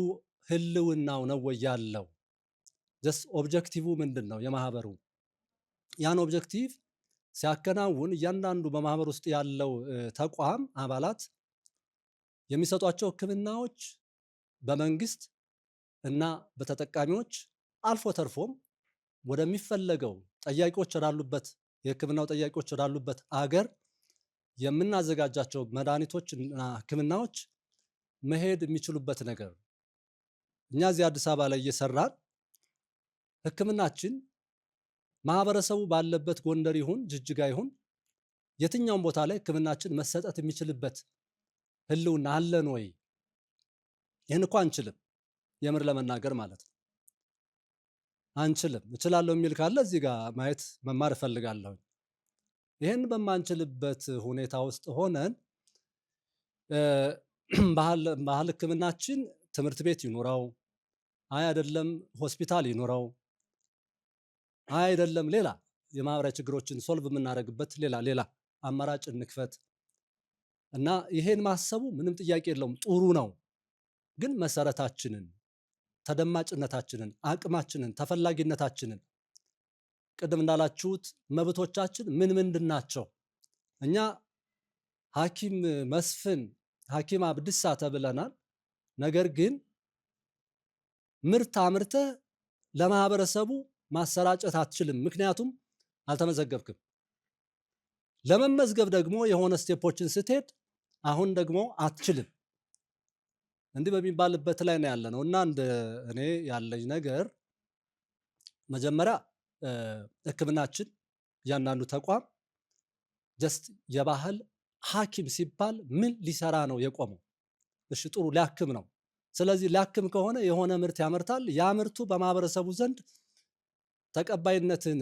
ህልውናው ነው ወይ ያለው? ጀስት ኦብጀክቲቭ ምንድን ነው የማህበሩ? ያን ኦብጀክቲቭ ሲያከናውን እያንዳንዱ በማህበር ውስጥ ያለው ተቋም አባላት የሚሰጧቸው ሕክምናዎች በመንግስት እና በተጠቃሚዎች አልፎ ተርፎም ወደሚፈለገው ጠያቂዎች ወዳሉበት የሕክምናው ጠያቂዎች ወዳሉበት አገር የምናዘጋጃቸው መድኃኒቶች እና ሕክምናዎች መሄድ የሚችሉበት ነገር። እኛ እዚህ አዲስ አበባ ላይ እየሰራን ሕክምናችን ማህበረሰቡ ባለበት ጎንደር ይሁን ጅጅጋ ይሁን የትኛውም ቦታ ላይ ሕክምናችን መሰጠት የሚችልበት ህልውና አለን ወይ? ይህን እኮ አንችልም። የምር ለመናገር ማለት ነው አንችልም። እችላለሁ የሚል ካለ እዚህ ጋር ማየት መማር እፈልጋለሁ። ይህን በማንችልበት ሁኔታ ውስጥ ሆነን ባህል ሕክምናችን ትምህርት ቤት ይኑረው አይ አይደለም ሆስፒታል ይኑረው አይደለም ሌላ የማህበራዊ ችግሮችን ሶልቭ የምናደርግበት ሌላ አማራጭ እንክፈት እና ይሄን ማሰቡ ምንም ጥያቄ የለውም፣ ጥሩ ነው። ግን መሰረታችንን፣ ተደማጭነታችንን፣ አቅማችንን፣ ተፈላጊነታችንን ቅድም እንዳላችሁት መብቶቻችን ምንድን ናቸው? እኛ ሐኪም መስፍን፣ ሐኪም አብድሳ ተብለናል። ነገር ግን ምርት አምርተህ ለማህበረሰቡ ማሰራጨት አትችልም፣ ምክንያቱም አልተመዘገብክም። ለመመዝገብ ደግሞ የሆነ ስቴፖችን ስትሄድ አሁን ደግሞ አትችልም። እንዲህ በሚባልበት ላይ ነው ያለ ነው እና እኔ ያለኝ ነገር መጀመሪያ ሕክምናችን እያንዳንዱ ተቋም ጀስት የባህል ሐኪም ሲባል ምን ሊሰራ ነው የቆመው? እሺ ጥሩ ሊያክም ነው። ስለዚህ ሊያክም ከሆነ የሆነ ምርት ያመርታል። ያ ምርቱ በማህበረሰቡ ዘንድ ተቀባይነትን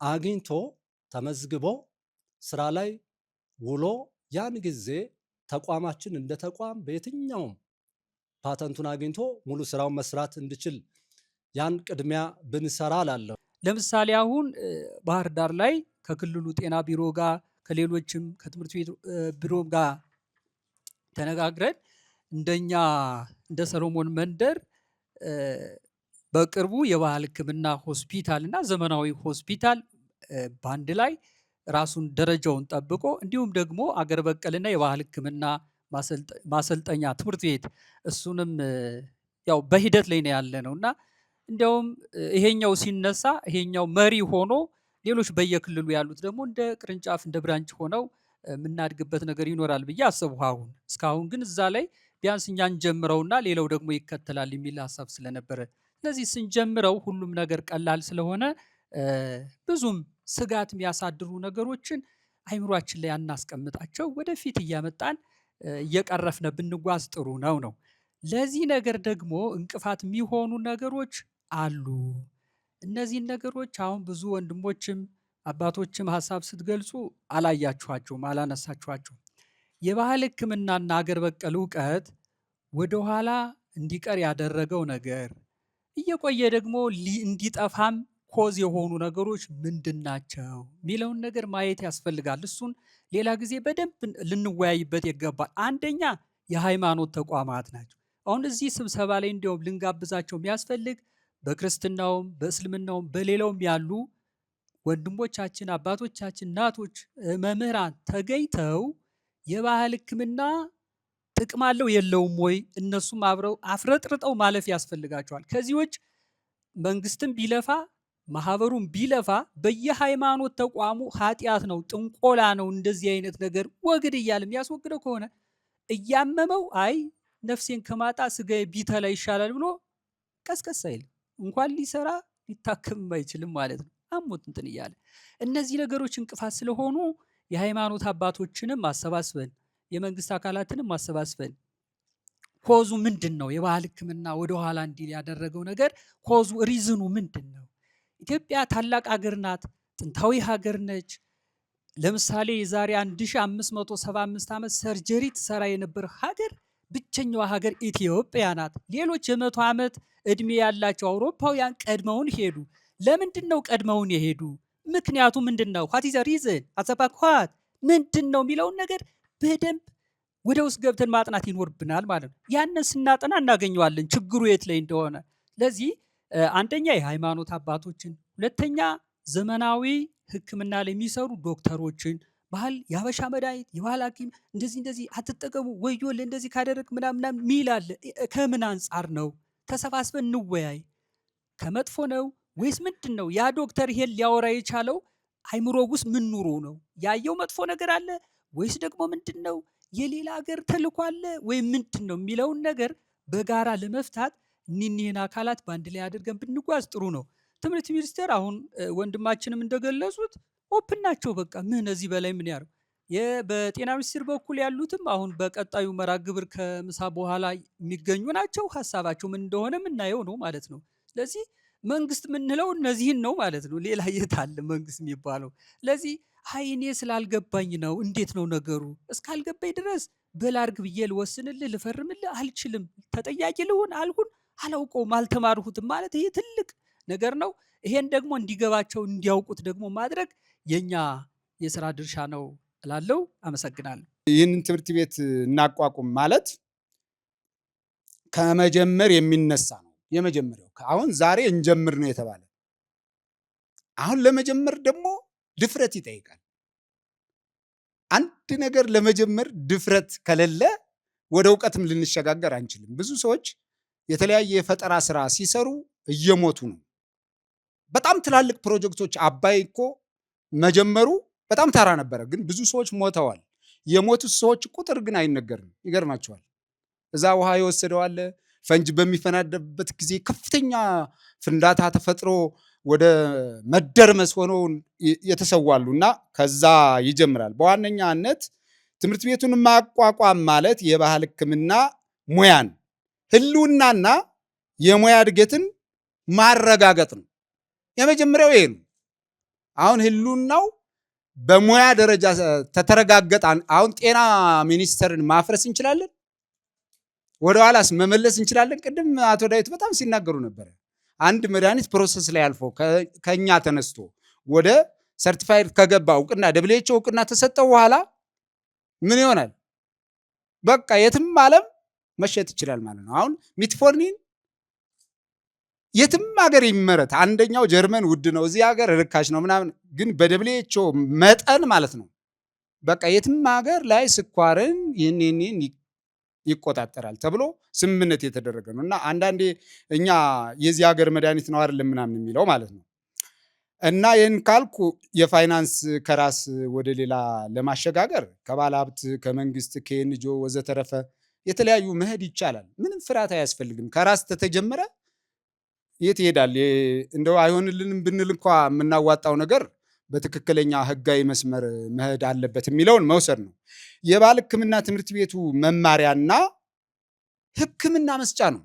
አግኝቶ ተመዝግቦ ስራ ላይ ውሎ ያን ጊዜ ተቋማችን እንደ ተቋም በየትኛውም ፓተንቱን አግኝቶ ሙሉ ስራውን መስራት እንድችል ያን ቅድሚያ ብንሰራ ላለሁ። ለምሳሌ አሁን ባህር ዳር ላይ ከክልሉ ጤና ቢሮ ጋር ከሌሎችም ከትምህርት ቤት ቢሮ ጋር ተነጋግረን እንደኛ እንደ ሰሎሞን መንደር በቅርቡ የባህል ሕክምና ሆስፒታል እና ዘመናዊ ሆስፒታል በአንድ ላይ ራሱን ደረጃውን ጠብቆ እንዲሁም ደግሞ አገር በቀልና የባህል ሕክምና ማሰልጠኛ ትምህርት ቤት እሱንም ያው በሂደት ላይ ነው ያለ ነው እና እንዲያውም ይሄኛው ሲነሳ ይሄኛው መሪ ሆኖ ሌሎች በየክልሉ ያሉት ደግሞ እንደ ቅርንጫፍ እንደ ብራንች ሆነው የምናድግበት ነገር ይኖራል ብዬ አሰብሁ። አሁን እስካሁን ግን እዛ ላይ ቢያንስ እኛን ጀምረውና ሌላው ደግሞ ይከተላል የሚል ሀሳብ ስለነበረ ስለዚህ ስንጀምረው ሁሉም ነገር ቀላል ስለሆነ ብዙም ስጋት የሚያሳድሩ ነገሮችን አይምሯችን ላይ አናስቀምጣቸው፣ ወደፊት እያመጣን እየቀረፍነ ብንጓዝ ጥሩ ነው። ለዚህ ነገር ደግሞ እንቅፋት የሚሆኑ ነገሮች አሉ። እነዚህን ነገሮች አሁን ብዙ ወንድሞችም አባቶችም ሀሳብ ስትገልጹ አላያችኋቸውም፣ አላነሳችኋቸውም። የባህል ሕክምናና አገር በቀል እውቀት ወደኋላ እንዲቀር ያደረገው ነገር እየቆየ ደግሞ እንዲጠፋም ኮዝ የሆኑ ነገሮች ምንድን ናቸው የሚለውን ነገር ማየት ያስፈልጋል። እሱን ሌላ ጊዜ በደንብ ልንወያይበት ይገባል። አንደኛ የሃይማኖት ተቋማት ናቸው። አሁን እዚህ ስብሰባ ላይ እንዲያውም ልንጋብዛቸው የሚያስፈልግ በክርስትናውም በእስልምናውም በሌላውም ያሉ ወንድሞቻችን፣ አባቶቻችን፣ እናቶች፣ መምህራን ተገኝተው የባህል ሕክምና ጥቅም አለው የለውም ወይ እነሱም አብረው አፍረጥርጠው ማለፍ ያስፈልጋቸዋል። ከዚህ ውጭ መንግስትም ቢለፋ ማህበሩም ቢለፋ በየሃይማኖት ተቋሙ ኃጢአት ነው፣ ጥንቆላ ነው፣ እንደዚህ አይነት ነገር ወግድ እያለ የሚያስወግደው ከሆነ እያመመው አይ ነፍሴን ከማጣ ስጋዬ ቢተላ ይሻላል ብሎ ቀስቀስ አይልም። እንኳን ሊሰራ ሊታከም አይችልም ማለት ነው። አሞት እንትን እያለ እነዚህ ነገሮች እንቅፋት ስለሆኑ የሃይማኖት አባቶችንም ማሰባስበን የመንግስት አካላትንም ማሰባስበን ኮዙ ምንድን ነው? የባህል ሕክምና ወደኋላ እንዲል ያደረገው ነገር ኮዙ ሪዝኑ ምንድን ነው? ኢትዮጵያ ታላቅ ሀገር ናት፣ ጥንታዊ ሀገር ነች። ለምሳሌ የዛሬ 1575 ዓመት ሰርጀሪ ትሰራ የነበር ሀገር ብቸኛዋ ሀገር ኢትዮጵያ ናት። ሌሎች የ100 ዓመት እድሜ ያላቸው አውሮፓውያን ቀድመውን ሄዱ። ለምንድን ነው ቀድመውን የሄዱ? ምክንያቱ ምንድን ነው? ዋት ኢዝ ዘ ሪዝን አዘባኳት ምንድን ነው የሚለውን ነገር በደንብ ወደ ውስጥ ገብተን ማጥናት ይኖርብናል ማለት ነው። ያንን ስናጠና እናገኘዋለን ችግሩ የት ላይ እንደሆነ። ስለዚህ አንደኛ የሃይማኖት አባቶችን፣ ሁለተኛ ዘመናዊ ሕክምና ላይ የሚሰሩ ዶክተሮችን ባህል የሀበሻ መድኃኒት የባህል ሐኪም እንደዚህ አትጠቀሙ ወዮ እንደዚህ ካደረግ ምናምን ሚል አለ። ከምን አንጻር ነው? ተሰባስበን እንወያይ። ከመጥፎ ነው ወይስ ምንድን ነው? ያ ዶክተር ይሄን ሊያወራ የቻለው አይምሮ ውስጥ ምን ኑሮ ነው? ያየው መጥፎ ነገር አለ ወይስ ደግሞ ምንድን ነው? የሌላ ሀገር ተልእኮ አለ ወይም ምንድን ነው የሚለውን ነገር በጋራ ለመፍታት እኒህን አካላት በአንድ ላይ አድርገን ብንጓዝ ጥሩ ነው። ትምህርት ሚኒስቴር አሁን ወንድማችንም እንደገለጹት ኦፕን ናቸው። በቃ ምን እዚህ በላይ ምን ያደርጉ። በጤና ሚኒስቴር በኩል ያሉትም አሁን በቀጣዩ መርሃ ግብር ከምሳ በኋላ የሚገኙ ናቸው። ሀሳባቸው ምን እንደሆነ የምናየው ነው ማለት ነው። ስለዚህ መንግስት የምንለው እነዚህን ነው ማለት ነው። ሌላ የት አለ መንግስት የሚባለው? ስለዚህ እኔ ስላልገባኝ ነው። እንዴት ነው ነገሩ? እስካልገባኝ ድረስ በላርግ ብዬ ልወስንልህ ልፈርምልህ አልችልም። ተጠያቂ ልሁን አልሁን አላውቀውም፣ አልተማርሁትም ማለት ይሄ ትልቅ ነገር ነው። ይሄን ደግሞ እንዲገባቸው እንዲያውቁት ደግሞ ማድረግ የኛ የስራ ድርሻ ነው እላለሁ። አመሰግናለሁ። ይህንን ትምህርት ቤት እናቋቁም ማለት ከመጀመር የሚነሳ ነው። የመጀመሪያው አሁን ዛሬ እንጀምር ነው የተባለ። አሁን ለመጀመር ደግሞ ድፍረት ይጠይቃል። አንድ ነገር ለመጀመር ድፍረት ከሌለ ወደ እውቀትም ልንሸጋገር አንችልም። ብዙ ሰዎች የተለያየ የፈጠራ ስራ ሲሰሩ እየሞቱ ነው። በጣም ትላልቅ ፕሮጀክቶች አባይ እኮ መጀመሩ በጣም ተራ ነበረ፣ ግን ብዙ ሰዎች ሞተዋል። የሞቱት ሰዎች ቁጥር ግን አይነገርም። ይገርማቸዋል። እዛ ውሃ የወሰደው አለ። ፈንጅ በሚፈናደበት ጊዜ ከፍተኛ ፍንዳታ ተፈጥሮ ወደ መደርመስ ሆነው የተሰዋሉ እና ከዛ ይጀምራል። በዋነኛነት ትምህርት ቤቱን ማቋቋም ማለት የባህል ሕክምና ሙያን ህልውናና የሙያ እድገትን ማረጋገጥ ነው። የመጀመሪያው ይሄ ነው። አሁን ህልውናው በሙያ ደረጃ ተተረጋገጠ። አሁን ጤና ሚኒስቴርን ማፍረስ እንችላለን? ወደኋላስ መመለስ እንችላለን? ቅድም አቶ ዳዊት በጣም ሲናገሩ ነበር። አንድ መድኃኒት ፕሮሰስ ላይ አልፎ ከኛ ተነስቶ ወደ ሰርቲፋይድ ከገባ እውቅና ደብሊውኤችኦ እውቅና ተሰጠው በኋላ ምን ይሆናል? በቃ የትም ዓለም መሸጥ ይችላል ማለት ነው። አሁን ሚትፎርሚን የትም ሀገር ይመረት። አንደኛው ጀርመን ውድ ነው፣ እዚህ ሀገር ርካሽ ነው ምናምን፣ ግን በደብሊውኤችኦ መጠን ማለት ነው። በቃ የትም ሀገር ላይ ስኳርን ይህን ይቆጣጠራል ተብሎ ስምምነት የተደረገ ነው። እና አንዳንዴ እኛ የዚህ ሀገር መድኃኒት ነው አይደለም ምናምን የሚለው ማለት ነው። እና ይህን ካልኩ የፋይናንስ ከራስ ወደ ሌላ ለማሸጋገር ከባለ ሀብት፣ ከመንግስት፣ ከኤንጂኦ ወዘተረፈ የተለያዩ መሄድ ይቻላል። ምንም ፍርሃት አያስፈልግም። ከራስ ተተጀመረ የት ይሄዳል? እንደው አይሆንልንም ብንል እንኳ የምናዋጣው ነገር በትክክለኛ ህጋዊ መስመር መሄድ አለበት የሚለውን መውሰድ ነው። የባህል ሕክምና ትምህርት ቤቱ መማሪያና ሕክምና መስጫ ነው።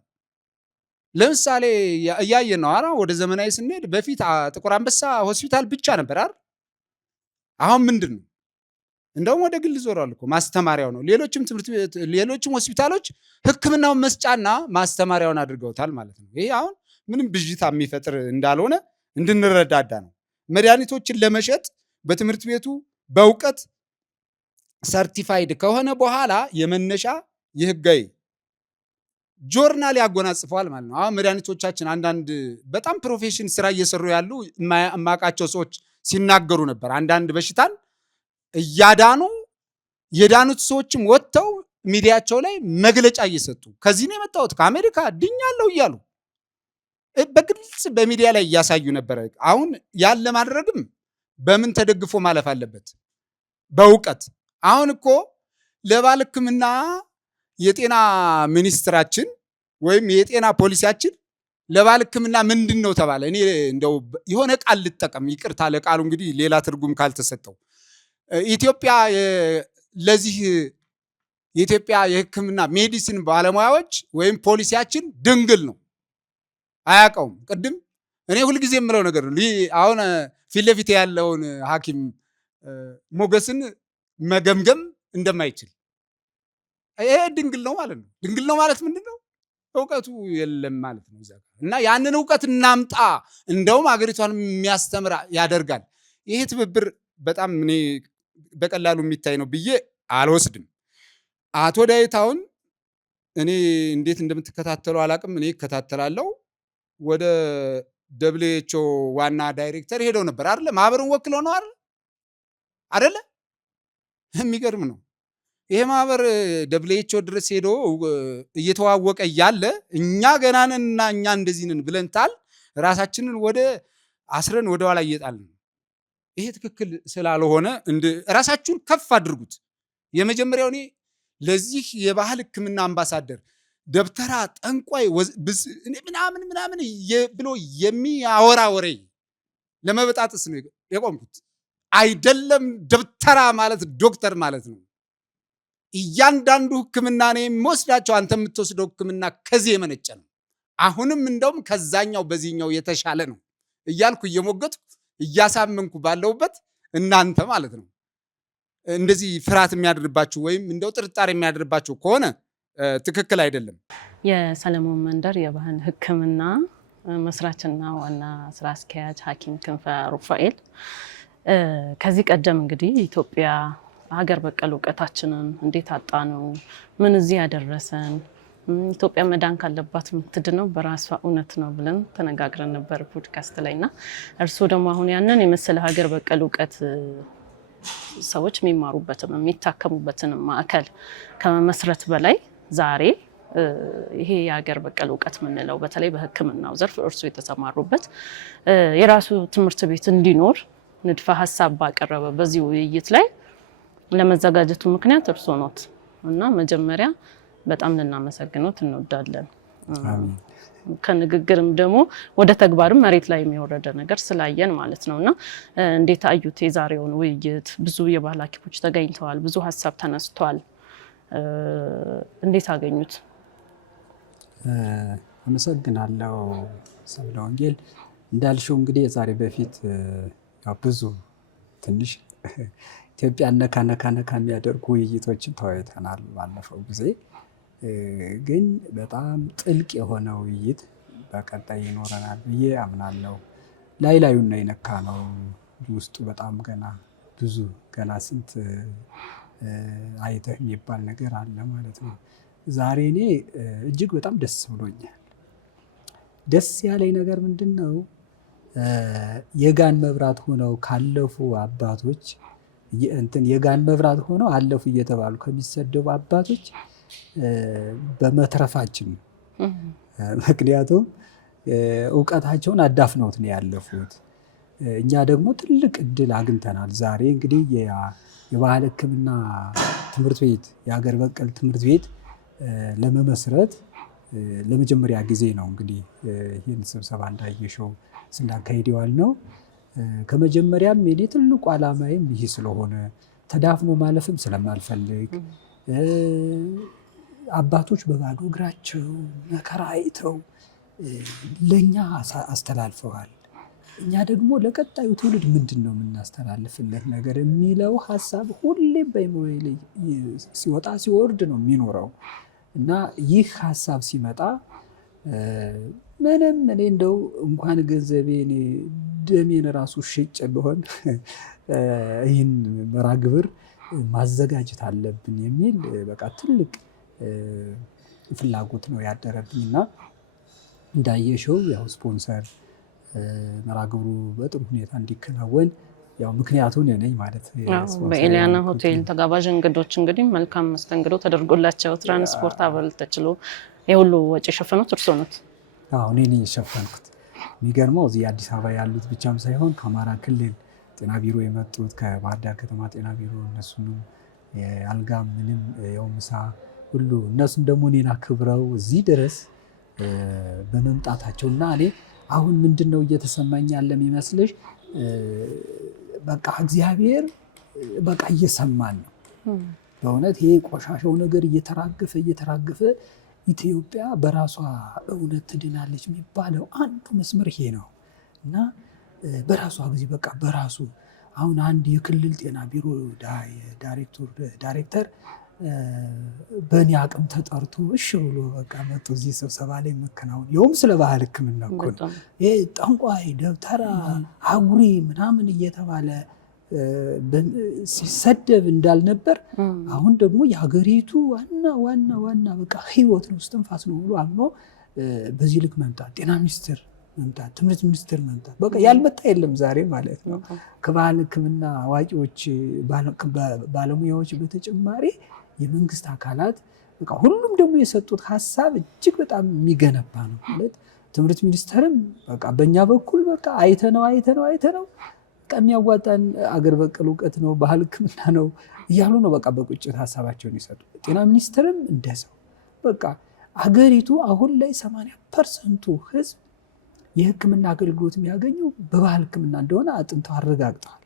ለምሳሌ እያየን ነው። ወደ ዘመናዊ ስንሄድ በፊት ጥቁር አንበሳ ሆስፒታል ብቻ ነበር አይደል? አሁን ምንድን ነው? እንደውም ወደ ግል ዞሯል እኮ ማስተማሪያው ነው። ሌሎችም ሆስፒታሎች ሕክምናውን መስጫና ማስተማሪያውን አድርገውታል ማለት ነው። ይሄ አሁን ምንም ብዥታ የሚፈጥር እንዳልሆነ እንድንረዳዳ ነው። መድኃኒቶችን ለመሸጥ በትምህርት ቤቱ በእውቀት ሰርቲፋይድ ከሆነ በኋላ የመነሻ የህጋዊ ጆርናል ያጎናጽፈዋል ማለት ነው። አሁን መድኃኒቶቻችን አንዳንድ በጣም ፕሮፌሽን ስራ እየሰሩ ያሉ የማውቃቸው ሰዎች ሲናገሩ ነበር። አንዳንድ በሽታን እያዳኑ የዳኑት ሰዎችም ወጥተው ሚዲያቸው ላይ መግለጫ እየሰጡ ከዚህ ነው የመጣሁት ከአሜሪካ ድኛለሁ እያሉ በግልጽ በሚዲያ ላይ እያሳዩ ነበረ። አሁን ያን ለማድረግም በምን ተደግፎ ማለፍ አለበት? በእውቀት። አሁን እኮ ለባህል ሕክምና የጤና ሚኒስትራችን ወይም የጤና ፖሊሲያችን ለባህል ሕክምና ምንድን ነው ተባለ። እኔ እንደው የሆነ ቃል ልጠቀም፣ ይቅርታ ለቃሉ እንግዲህ ሌላ ትርጉም ካልተሰጠው። ኢትዮጵያ ለዚህ የኢትዮጵያ የሕክምና ሜዲሲን ባለሙያዎች ወይም ፖሊሲያችን ድንግል ነው፣ አያውቀውም። ቅድም እኔ ሁልጊዜ የምለው ነገር ነው። አሁን ፊት ለፊት ያለውን ሐኪም ሞገስን መገምገም እንደማይችል ይሄ ድንግል ነው ማለት ነው። ድንግል ነው ማለት ምንድን ነው? እውቀቱ የለም ማለት ነው። እና ያንን እውቀት እናምጣ፣ እንደውም ሀገሪቷን የሚያስተምር ያደርጋል። ይሄ ትብብር በጣም እኔ በቀላሉ የሚታይ ነው ብዬ አልወስድም። አቶ ዳዊት አሁን እኔ እንዴት እንደምትከታተሉ አላቅም፣ እኔ እከታተላለሁ። ወደ ደብሊውኤችኦ ዋና ዳይሬክተር ሄደው ነበር አይደለ? ማህበሩን ወክለው ነው አይደለ? የሚገርም ነው። ይሄ ማህበር ደብሊውኤችኦ ድረስ ሄዶ እየተዋወቀ እያለ እኛ ገና ነንና እኛ እንደዚህ ነን ብለንታል ራሳችንን ወደ አስረን ወደ ኋላ እየጣልን። ይሄ ትክክል ስላልሆነ ራሳችሁን ከፍ አድርጉት። የመጀመሪያው እኔ ለዚህ የባህል ሕክምና አምባሳደር ደብተራ ጠንቋይ ምናምን ብሎ የሚያወራ ወሬ ለመበጣጥስ ነው የቆምኩት። አይደለም ደብተራ ማለት ዶክተር ማለት ነው። እያንዳንዱ ሕክምና ነው የሚወስዳቸው። አንተ የምትወስደው ሕክምና ከዚህ የመነጨ ነው። አሁንም እንደውም ከዛኛው በዚህኛው የተሻለ ነው እያልኩ እየሞገጥኩ እያሳመንኩ ባለውበት እናንተ ማለት ነው እንደዚህ ፍርሃት የሚያድርባችሁ ወይም እንደው ጥርጣሬ የሚያድርባችሁ ከሆነ ትክክል አይደለም። የሰለሞን መንደር የባህል ሕክምና መስራችና ዋና ስራ አስኪያጅ ሐኪም ክንፈ ሩፋኤል፣ ከዚህ ቀደም እንግዲህ ኢትዮጵያ ሀገር በቀል እውቀታችንን እንዴት አጣነው፣ ምን እዚህ ያደረሰን፣ ኢትዮጵያ መዳን ካለባት የምትድነው በራሷ እውነት ነው ብለን ተነጋግረን ነበር ፖድካስት ላይና እርስዎ ደግሞ አሁን ያንን የመሰለ ሀገር በቀል እውቀት ሰዎች የሚማሩበትን የሚታከሙበትን ማዕከል ከመመስረት በላይ ዛሬ ይሄ የሀገር በቀል እውቀት የምንለው በተለይ በሕክምናው ዘርፍ እርስዎ የተሰማሩበት የራሱ ትምህርት ቤት እንዲኖር ንድፈ ሀሳብ ባቀረበ በዚህ ውይይት ላይ ለመዘጋጀቱ ምክንያት እርስዎ ኖት እና መጀመሪያ በጣም ልናመሰግኖት እንወዳለን። ከንግግርም ደግሞ ወደ ተግባርም መሬት ላይ የሚወረደ ነገር ስላየን ማለት ነውና እንዴት አዩት የዛሬውን ውይይት? ብዙ የባህል ሐኪሞች ተገኝተዋል፣ ብዙ ሀሳብ ተነስቷል። እንዴት አገኙት? አመሰግናለሁ ሰብለ ወንጌል። እንዳልሽው እንግዲህ የዛሬ በፊት ብዙ ትንሽ ኢትዮጵያ ነካ የሚያደርጉ ውይይቶችን ተወያይተናል ባለፈው ጊዜ። ግን በጣም ጥልቅ የሆነ ውይይት በቀጣይ ይኖረናል ብዬ አምናለሁ። ላዩን ነው የነካ ነው። ውስጡ በጣም ገና ስንት አይተህ የሚባል ነገር አለ ማለት ነው። ዛሬ እኔ እጅግ በጣም ደስ ብሎኛል። ደስ ያለኝ ነገር ምንድን ነው? የጋን መብራት ሆነው ካለፉ አባቶች የጋን መብራት ሆነው አለፉ እየተባሉ ከሚሰደቡ አባቶች በመትረፋችን ነው። ምክንያቱም እውቀታቸውን አዳፍነውት ነው ያለፉት። እኛ ደግሞ ትልቅ እድል አግኝተናል። ዛሬ እንግዲህ የባህል ሕክምና ትምህርት ቤት የሀገር በቀል ትምህርት ቤት ለመመስረት ለመጀመሪያ ጊዜ ነው እንግዲህ ይህን ስብሰባ እንዳየሸው ስናካሄድ የዋልነው። ከመጀመሪያም የኔ ትልቁ ዓላማዬም ይህ ስለሆነ ተዳፍኖ ማለፍም ስለማልፈልግ አባቶች በባዶ እግራቸው መከራ አይተው ለእኛ አስተላልፈዋል። እኛ ደግሞ ለቀጣዩ ትውልድ ምንድን ነው የምናስተላልፍለት ነገር የሚለው ሀሳብ ሁሌም በአእምሮዬ ላይ ሲወጣ ሲወርድ ነው የሚኖረው እና ይህ ሀሳብ ሲመጣ ምንም እኔ እንደው እንኳን ገንዘቤ ደሜን ራሱ ሽጬ ቢሆን ይህን መርሃ ግብር ማዘጋጀት አለብን የሚል በቃ ትልቅ ፍላጎት ነው ያደረብኝ እና እንዳየሸው ያው ስፖንሰር መርሃ ግብሩ በጥሩ ሁኔታ እንዲከናወን ያው ምክንያቱን ነኝ ማለት በኤሊያና ሆቴል ተጋባዥ እንግዶች እንግዲህ መልካም መስተንግዶ ተደርጎላቸው ትራንስፖርት አበል ተችሎ የሁሉ ወጪ የሸፈኑት እርስዎ ኖት? አዎ እኔ ነኝ የሸፈንኩት። የሚገርመው እዚህ አዲስ አበባ ያሉት ብቻም ሳይሆን ከአማራ ክልል ጤና ቢሮ የመጡት ከባህር ዳር ከተማ ጤና ቢሮ እነሱንም የአልጋ ምንም ያው ምሳ ሁሉ እነሱም ደግሞ እኔን አክብረው እዚህ ድረስ በመምጣታቸው እና እኔ አሁን ምንድን ነው እየተሰማኝ ያለ የሚመስልሽ በቃ እግዚአብሔር በቃ እየሰማን ነው በእውነት። ይሄ ቆሻሻው ነገር እየተራገፈ ኢትዮጵያ በራሷ እውነት ትድናለች የሚባለው አንዱ መስመር ይሄ ነው እና በራሷ ጊዜ በቃ በራሱ አሁን አንድ የክልል ጤና ቢሮ ዳይሬክተር በእኔ አቅም ተጠርቶ እሺ ብሎ በቃ መጥቶ እዚህ ስብሰባ ላይ መከናወን ይኸውም ስለ ባህል ሕክምና እኮ ነው። ይሄ ጠንቋይ፣ ደብተራ፣ አጉሪ ምናምን እየተባለ ሲሰደብ እንዳልነበር አሁን ደግሞ የሀገሪቱ ዋና በቃ ህይወት ነው እስትንፋስ ነው ብሎ አምኖ በዚህ ልክ መምጣት፣ ጤና ሚኒስቴር መምጣት፣ ትምህርት ሚኒስቴር መምጣት በቃ ያልመጣ የለም ዛሬ ማለት ነው። ከባህል ሕክምና አዋቂዎች ባለሙያዎች በተጨማሪ የመንግስት አካላት በቃ ሁሉም ደግሞ የሰጡት ሀሳብ እጅግ በጣም የሚገነባ ነው ማለት ትምህርት ሚኒስቴርም በቃ በእኛ በኩል በቃ አይተነው በቃ የሚያዋጣን አገር በቀል እውቀት ነው ባህል ሕክምና ነው እያሉ ነው በቃ በቁጭት ሀሳባቸውን ይሰጡ። ጤና ሚኒስቴርም እንደዛው በቃ አገሪቱ አሁን ላይ 80% ህዝብ የህክምና አገልግሎት የሚያገኘው በባህል ሕክምና እንደሆነ አጥንተው አረጋግጠዋል።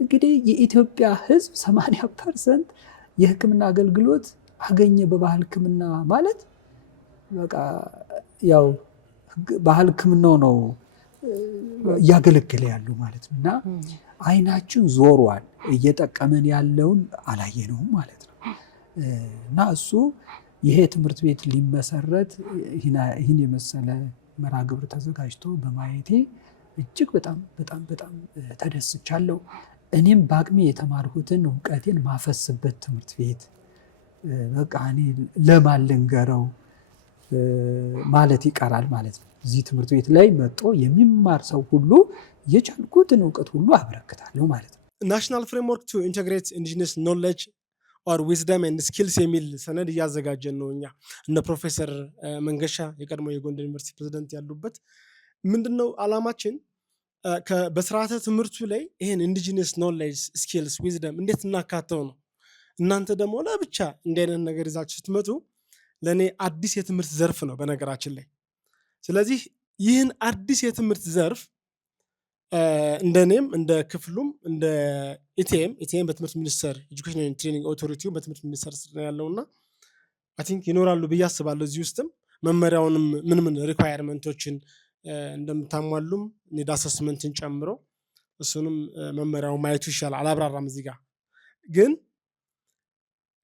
እንግዲህ የኢትዮጵያ ህዝብ 80% የህክምና አገልግሎት አገኘ በባህል ሕክምና ማለት በቃ ያው ባህል ሕክምናው ነው እያገለገለ ያለው ማለት ነው እና አይናችን ዞሯል። እየጠቀመን ያለውን አላየነውም ማለት ነው እና እሱ ይሄ ትምህርት ቤት ሊመሰረት ይህን የመሰለ መርሃ ግብር ተዘጋጅቶ በማየቴ እጅግ በጣም በጣም በጣም ተደስቻለሁ። እኔም በአቅሜ የተማርኩትን እውቀቴን ማፈስበት ትምህርት ቤት በቃ እኔ ለማን ልንገረው ማለት ይቀራል ማለት ነው። እዚህ ትምህርት ቤት ላይ መጥቶ የሚማር ሰው ሁሉ የቻልኩትን እውቀት ሁሉ አበረክታለሁ ማለት ነው። ናሽናል ፍሬምወርክ ቱ ኢንቴግሬት ኢንዲጂነስ ኖሌጅ ኦር ዊዝደም ኤንድ ስኪልስ የሚል ሰነድ እያዘጋጀን ነው። እኛ እነ ፕሮፌሰር መንገሻ የቀድሞ የጎንደር ዩኒቨርሲቲ ፕሬዚደንት ያሉበት ምንድነው ዓላማችን በስርዓተ ትምህርቱ ላይ ይሄን ኢንዲጂነስ ኖሌጅ ስኪልስ ዊዝደም እንዴት እናካተው ነው። እናንተ ደግሞ ለብቻ እንዲህ አይነት ነገር ይዛችሁ ስትመጡ ለእኔ አዲስ የትምህርት ዘርፍ ነው በነገራችን ላይ። ስለዚህ ይህን አዲስ የትምህርት ዘርፍ እንደኔም እንደ ክፍሉም እንደ ኢቲኤም በትምህርት ሚኒስቴር ኤጁኬሽን ኤንድ ትሬኒንግ ኦቶሪቲው በትምህርት ሚኒስቴር ስር ያለውና አይ ቲንክ ይኖራሉ ብዬ አስባለሁ። እዚህ ውስጥም መመሪያውንም ምን ሪኳየርመንቶችን እንደምታሟሉም ኒድ አሰስመንትን ጨምሮ እሱንም መመሪያው ማየቱ ይሻላል። አላብራራም እዚህ ጋር ግን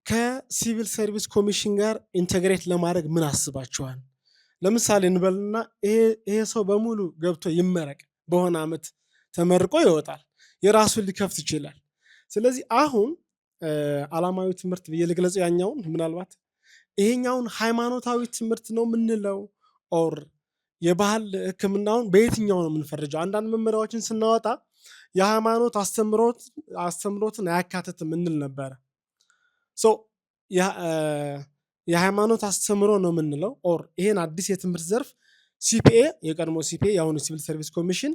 ከሲቪል ሰርቪስ ኮሚሽን ጋር ኢንተግሬት ለማድረግ ምን አስባችኋል? ለምሳሌ እንበልና ይሄ ሰው በሙሉ ገብቶ ይመረቅ፣ በሆነ ዓመት ተመርቆ ይወጣል፣ የራሱን ሊከፍት ይችላል። ስለዚህ አሁን ዓላማዊ ትምህርት ብዬ ልግለጽ ያኛውን ምናልባት ይሄኛውን ሃይማኖታዊ ትምህርት ነው የምንለው ኦር የባህል ሕክምናውን በየትኛው ነው የምንፈርጀው? አንዳንድ መመሪያዎችን ስናወጣ የሃይማኖት አስተምሮትን አያካትትም እንል ነበረ። የሃይማኖት አስተምሮ ነው የምንለው ኦር ይሄን አዲስ የትምህርት ዘርፍ ሲፒኤ የቀድሞ ሲፒኤ የአሁኑ ሲቪል ሰርቪስ ኮሚሽን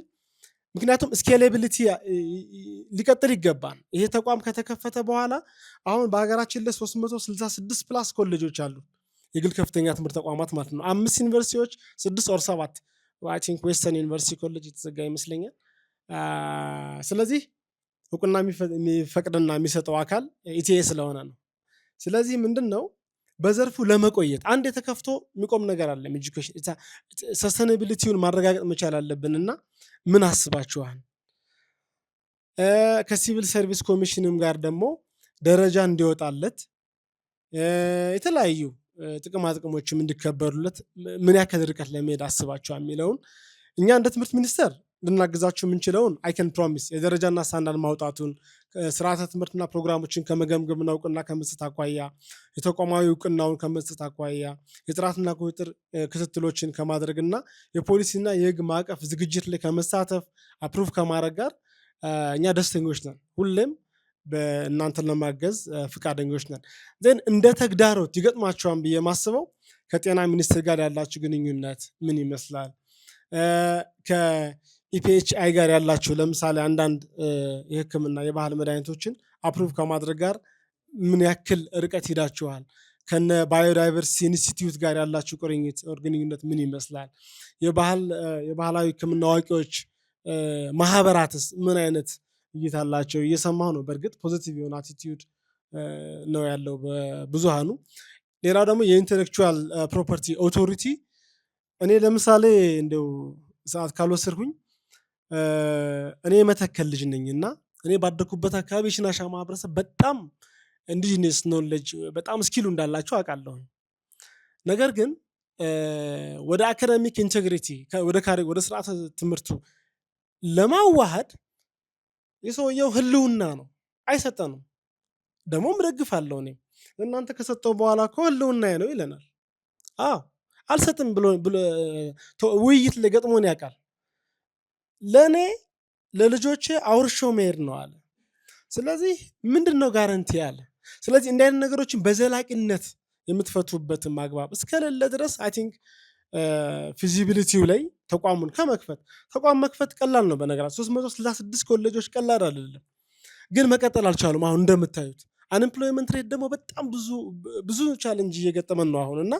ምክንያቱም ስኬሌቢሊቲ ሊቀጥል ይገባል። ይሄ ተቋም ከተከፈተ በኋላ አሁን በሀገራችን ላይ 366 ፕላስ ኮሌጆች አሉ፣ የግል ከፍተኛ ትምህርት ተቋማት ማለት ነው። 5 ዩኒቨርሲቲዎች 6 ኦር 7 አይ ቲንክ ዌስተርን ዩኒቨርሲቲ ኮሌጅ የተዘጋ ይመስለኛል። ስለዚህ እውቅና የሚፈቅድና የሚሰጠው አካል ኢቲኤ ስለሆነ ነው። ስለዚህ ምንድን ነው በዘርፉ ለመቆየት አንድ የተከፍቶ የሚቆም ነገር አለ። ኤጁኬሽን ሰስተናቢሊቲውን ማረጋገጥ መቻል አለብንና ምን አስባችኋል? ከሲቪል ሰርቪስ ኮሚሽንም ጋር ደግሞ ደረጃ እንዲወጣለት የተለያዩ ጥቅማ ጥቅሞችም እንዲከበሩለት ምን ያክል ርቀት ለመሄድ አስባችኋል የሚለውን እኛ እንደ ትምህርት ሚኒስቴር ልናግዛችሁ የምንችለውን አይከን ፕሮሚስ የደረጃና ስታንዳርድ ማውጣቱን ስርዓተ ትምህርትና ፕሮግራሞችን ከመገምገምና እውቅና ከመስጠት አኳያ የተቋማዊ እውቅናውን ከመስጠት አኳያ የጥራትና ቁጥጥር ክትትሎችን ከማድረግና የፖሊሲና የሕግ ማዕቀፍ ዝግጅት ላይ ከመሳተፍ አፕሩቭ ከማድረግ ጋር እኛ ደስተኞች ነን። ሁሌም በእናንተን ለማገዝ ፍቃደኞች ነን። ግን እንደ ተግዳሮት ይገጥማቸዋል ብዬ የማስበው ከጤና ሚኒስቴር ጋር ያላችሁ ግንኙነት ምን ይመስላል? ከኢፒኤችአይ ጋር ያላችሁ ለምሳሌ አንዳንድ የሕክምና የባህል መድኃኒቶችን አፕሩቭ ከማድረግ ጋር ምን ያክል ርቀት ሄዳችኋል? ከነ ባዮዳይቨርሲቲ ኢንስቲትዩት ጋር ያላችሁ ግንኙነት ምን ይመስላል? የባህላዊ ሕክምና አዋቂዎች ማህበራትስ ምን አይነት እይታ አላቸው? እየሰማሁ ነው። በእርግጥ ፖዚቲቭ የሆነ አቲቲዩድ ነው ያለው በብዙሃኑ። ሌላው ደግሞ የኢንቴሌክቹዋል ፕሮፐርቲ ኦቶሪቲ እኔ ለምሳሌ እንደው ሰዓት ካልወሰድኩኝ እኔ የመተከል ልጅ ነኝ እና እኔ ባደኩበት አካባቢ የሽናሻ ማህበረሰብ በጣም ኢንዲጂነስ ኖሌጅ በጣም ስኪሉ እንዳላቸው አውቃለሁ። ነገር ግን ወደ አካዳሚክ ኢንቴግሪቲ ወደ ስርዓተ ትምህርቱ ለማዋሃድ የሰውየው ህልውና ነው፣ አይሰጠንም። ደግሞም እደግፋለሁ። እኔም እናንተ ከሰጠው በኋላ እኮ ህልውና ነው ይለናል። አልሰጥም ብሎ ውይይት ላይ ገጥሞን ያውቃል። ለእኔ ለልጆቼ አውርሾው መሄድ ነው አለ። ስለዚህ ምንድን ነው ጋረንቲ አለ። ስለዚህ እንዲህ አይነት ነገሮችን በዘላቂነት የምትፈቱበትን ማግባብ እስከሌለ ድረስ አይ ቲንክ ፊዚቢሊቲው ላይ ተቋሙን ተቋም መክፈት ቀላል ነው። በነገራችን 366 ኮሌጆች ቀላል አይደለም፣ ግን መቀጠል አልቻሉም። አሁን እንደምታዩት አንኤምፕሎይመንት ሬት ደግሞ በጣም ብዙ ቻሌንጅ እየገጠመን ነው አሁን እና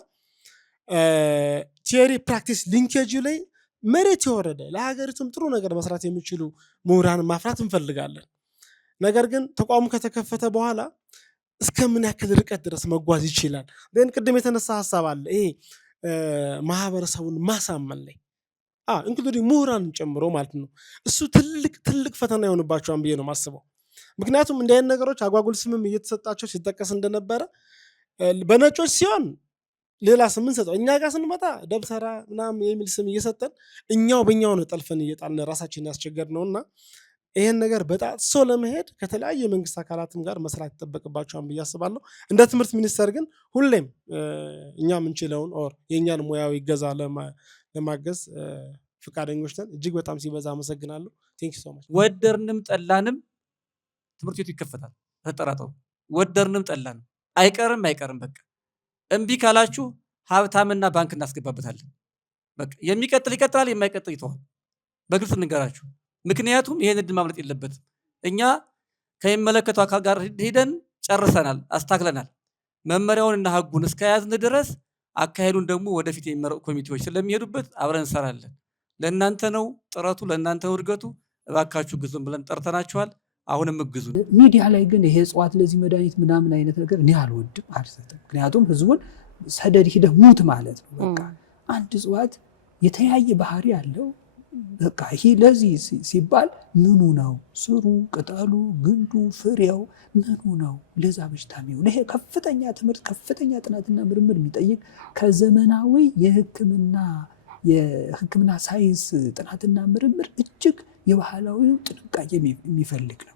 ቲዮሪ ፕራክቲስ ሊንኬጅ ላይ መሬት የወረደ ለሀገሪቱም ጥሩ ነገር መስራት የሚችሉ ምሁራን ማፍራት እንፈልጋለን። ነገር ግን ተቋሙ ከተከፈተ በኋላ እስከምን ያክል ርቀት ድረስ መጓዝ ይችላል? ግን ቅድም የተነሳ ሀሳብ አለ፣ ይሄ ማህበረሰቡን ማሳመን ላይ ኢንክሉዲንግ ምሁራንን ጨምሮ ማለት ነው። እሱ ትልቅ ፈተና የሆንባቸዋን ብዬ ነው የማስበው። ምክንያቱም እንዲህ አይነት ነገሮች አጓጉል ስምም እየተሰጣቸው ሲጠቀስ እንደነበረ በነጮች ሲሆን ሌላ ስም እንሰጠው። እኛ ጋር ስንመጣ ደብተራ ምናምን የሚል ስም እየሰጠን እኛው በእኛው ነው ጠልፈን እየጣልን ራሳችንን ያስቸገር ነውና ይሄን ነገር በጣጥሶ ለመሄድ ከተለያዩ የመንግስት አካላትም ጋር መስራት ይጠበቅባቸዋል ብዬ አስባለሁ። እንደ ትምህርት ሚኒስቴር ግን ሁሌም እኛ የምንችለውን ኦር የእኛን ሙያዊ ይገዛ ለማገዝ ፈቃደኞች ነን። እጅግ በጣም ሲበዛ አመሰግናለሁ። ቴንክ ዩ ሶ ማች። ወደርንም ጠላንም ትምህርት ቤቱ ይከፈታል። ተጠራጠሩ። ወደርንም ጠላንም አይቀርም። በቃ እምቢ ካላችሁ ሀብታምና ባንክ እናስገባበታለን። በቃ የሚቀጥል ይቀጥላል፣ የማይቀጥል ይተዋል። በግልጽ እንገራችሁ። ምክንያቱም ይሄን እድል ማምለጥ የለበትም። እኛ ከሚመለከተው አካል ጋር ሄደን ጨርሰናል፣ አስታክለናል። መመሪያውንና ህጉን እስከያዝን ድረስ አካሄዱን ደግሞ ወደፊት የሚመረጡ ኮሚቴዎች ስለሚሄዱበት አብረን እንሰራለን። ለእናንተ ነው ጥረቱ፣ ለእናንተ ነው እድገቱ። እባካችሁ ግዙን ብለን ጠርተናችኋል። አሁንም እግዙ። ሚዲያ ላይ ግን ይሄ እጽዋት ለዚህ መድኃኒት ምናምን አይነት ነገር እኔ አልወድም፣ አልሰጥም። ምክንያቱም ህዝቡን ሰደድ ሂደህ ሙት ማለት ነው። በቃ አንድ እጽዋት የተለያየ ባህሪ አለው። በቃ ይሄ ለዚህ ሲባል ምኑ ነው ስሩ፣ ቅጠሉ፣ ግንዱ፣ ፍሬው ምኑ ነው ለዛ በሽታ የሚሆን? ይሄ ከፍተኛ ትምህርት፣ ከፍተኛ ጥናትና ምርምር የሚጠይቅ ከዘመናዊ የህክምና ሳይንስ ጥናትና ምርምር እጅግ የባህላዊው ጥንቃቄ የሚፈልግ ነው።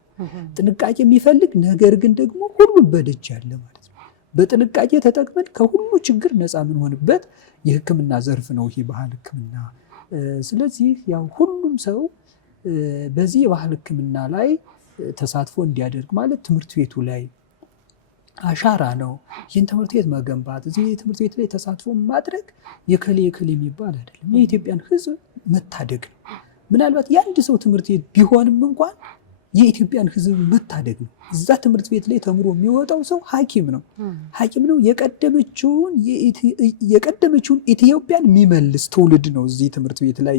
ጥንቃቄ የሚፈልግ ነገር ግን ደግሞ ሁሉም በደጅ ያለ ማለት ነው። በጥንቃቄ ተጠቅመን ከሁሉ ችግር ነፃ የምንሆንበት የህክምና ዘርፍ ነው ይሄ ባህል ህክምና። ስለዚህ ያው ሁሉም ሰው በዚህ የባህል ህክምና ላይ ተሳትፎ እንዲያደርግ ማለት ትምህርት ቤቱ ላይ አሻራ ነው። ይህን ትምህርት ቤት መገንባት፣ እዚህ ትምህርት ቤት ላይ ተሳትፎ ማድረግ የከሌ የሚባል አይደለም። የኢትዮጵያን ህዝብ መታደግ ነው። ምናልባት የአንድ ሰው ትምህርት ቤት ቢሆንም እንኳን የኢትዮጵያን ህዝብ መታደግ ነው። እዛ ትምህርት ቤት ላይ ተምሮ የሚወጣው ሰው ሐኪም ነው። የቀደመችውን ኢትዮጵያን የሚመልስ ትውልድ ነው እዚህ ትምህርት ቤት ላይ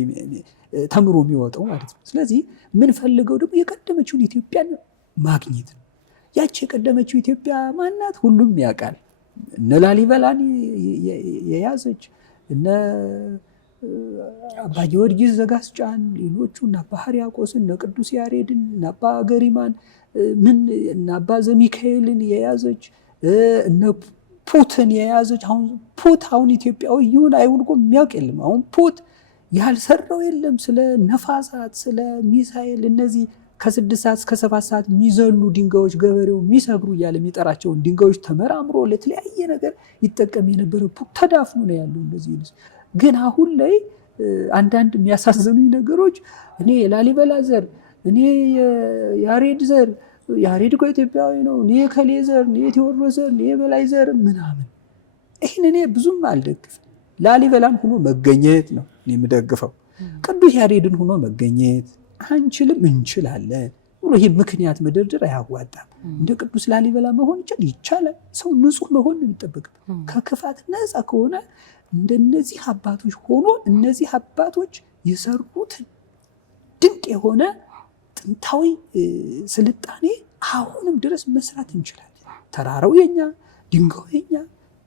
ተምሮ የሚወጣው ማለት ነው። ስለዚህ የምንፈልገው ደግሞ የቀደመችውን ኢትዮጵያን ማግኘት ነው። ያቺ የቀደመችው ኢትዮጵያ ማናት? ሁሉም ያውቃል። እነ ላሊበላን የያዘች እነ አባ ጊዮርጊስ ዘጋስጫን፣ ሌሎቹ እነ አባ ሕርያቆስን፣ እነ ቅዱስ ያሬድን፣ እነ አባ ገሪማን እነ አባ ዘሚካኤልን የያዘች እነ ፑትን የያዘች አሁን ኢትዮጵያዊ ይሁን አይሁን እኮ የሚያውቅ የለም። አሁን ፑት ያልሰራው የለም። ስለ ነፋሳት፣ ስለ ሚሳኤል እነዚህ ከ6 ሰዓት እስከ 7 ሰዓት የሚዘሉ ድንጋዮች ገበሬው የሚሰብሩ እያለ የሚጠራቸውን ድንጋዮች ተመራምሮ ለተለያየ ነገር ይጠቀም የነበረ ፑት ተዳፍኖ ነው ያለው። እንደዚህ ግን አሁን ላይ አንዳንድ የሚያሳዝኑኝ ነገሮች እኔ የላሊበላ ዘር፣ እኔ የያሬድ ዘር፣ ያሬድ እኮ ኢትዮጵያዊ ነው፣ እኔ የከሌ ዘር፣ እኔ የቴዎድሮስ ዘር፣ እኔ የበላይ ዘር ምናምን፣ ይህን እኔ ብዙም አልደግፍም። ላሊበላን ሆኖ መገኘት ነው እኔ የምደግፈው። ቅዱስ ያሬድን ሆኖ መገኘት አንችልም፣ እንችላለን። ይህ ምክንያት መደርደር አያዋጣም። እንደ ቅዱስ ላሊበላ መሆን ይቻላል። ሰው ንጹህ መሆን ነው የሚጠበቅበት። ከክፋት ነፃ ከሆነ እንደነዚህ አባቶች ሆኖ እነዚህ አባቶች የሰሩትን ድንቅ የሆነ ጥንታዊ ስልጣኔ አሁንም ድረስ መስራት እንችላለን። ተራራው የኛ፣ ድንጋዩ የኛ፣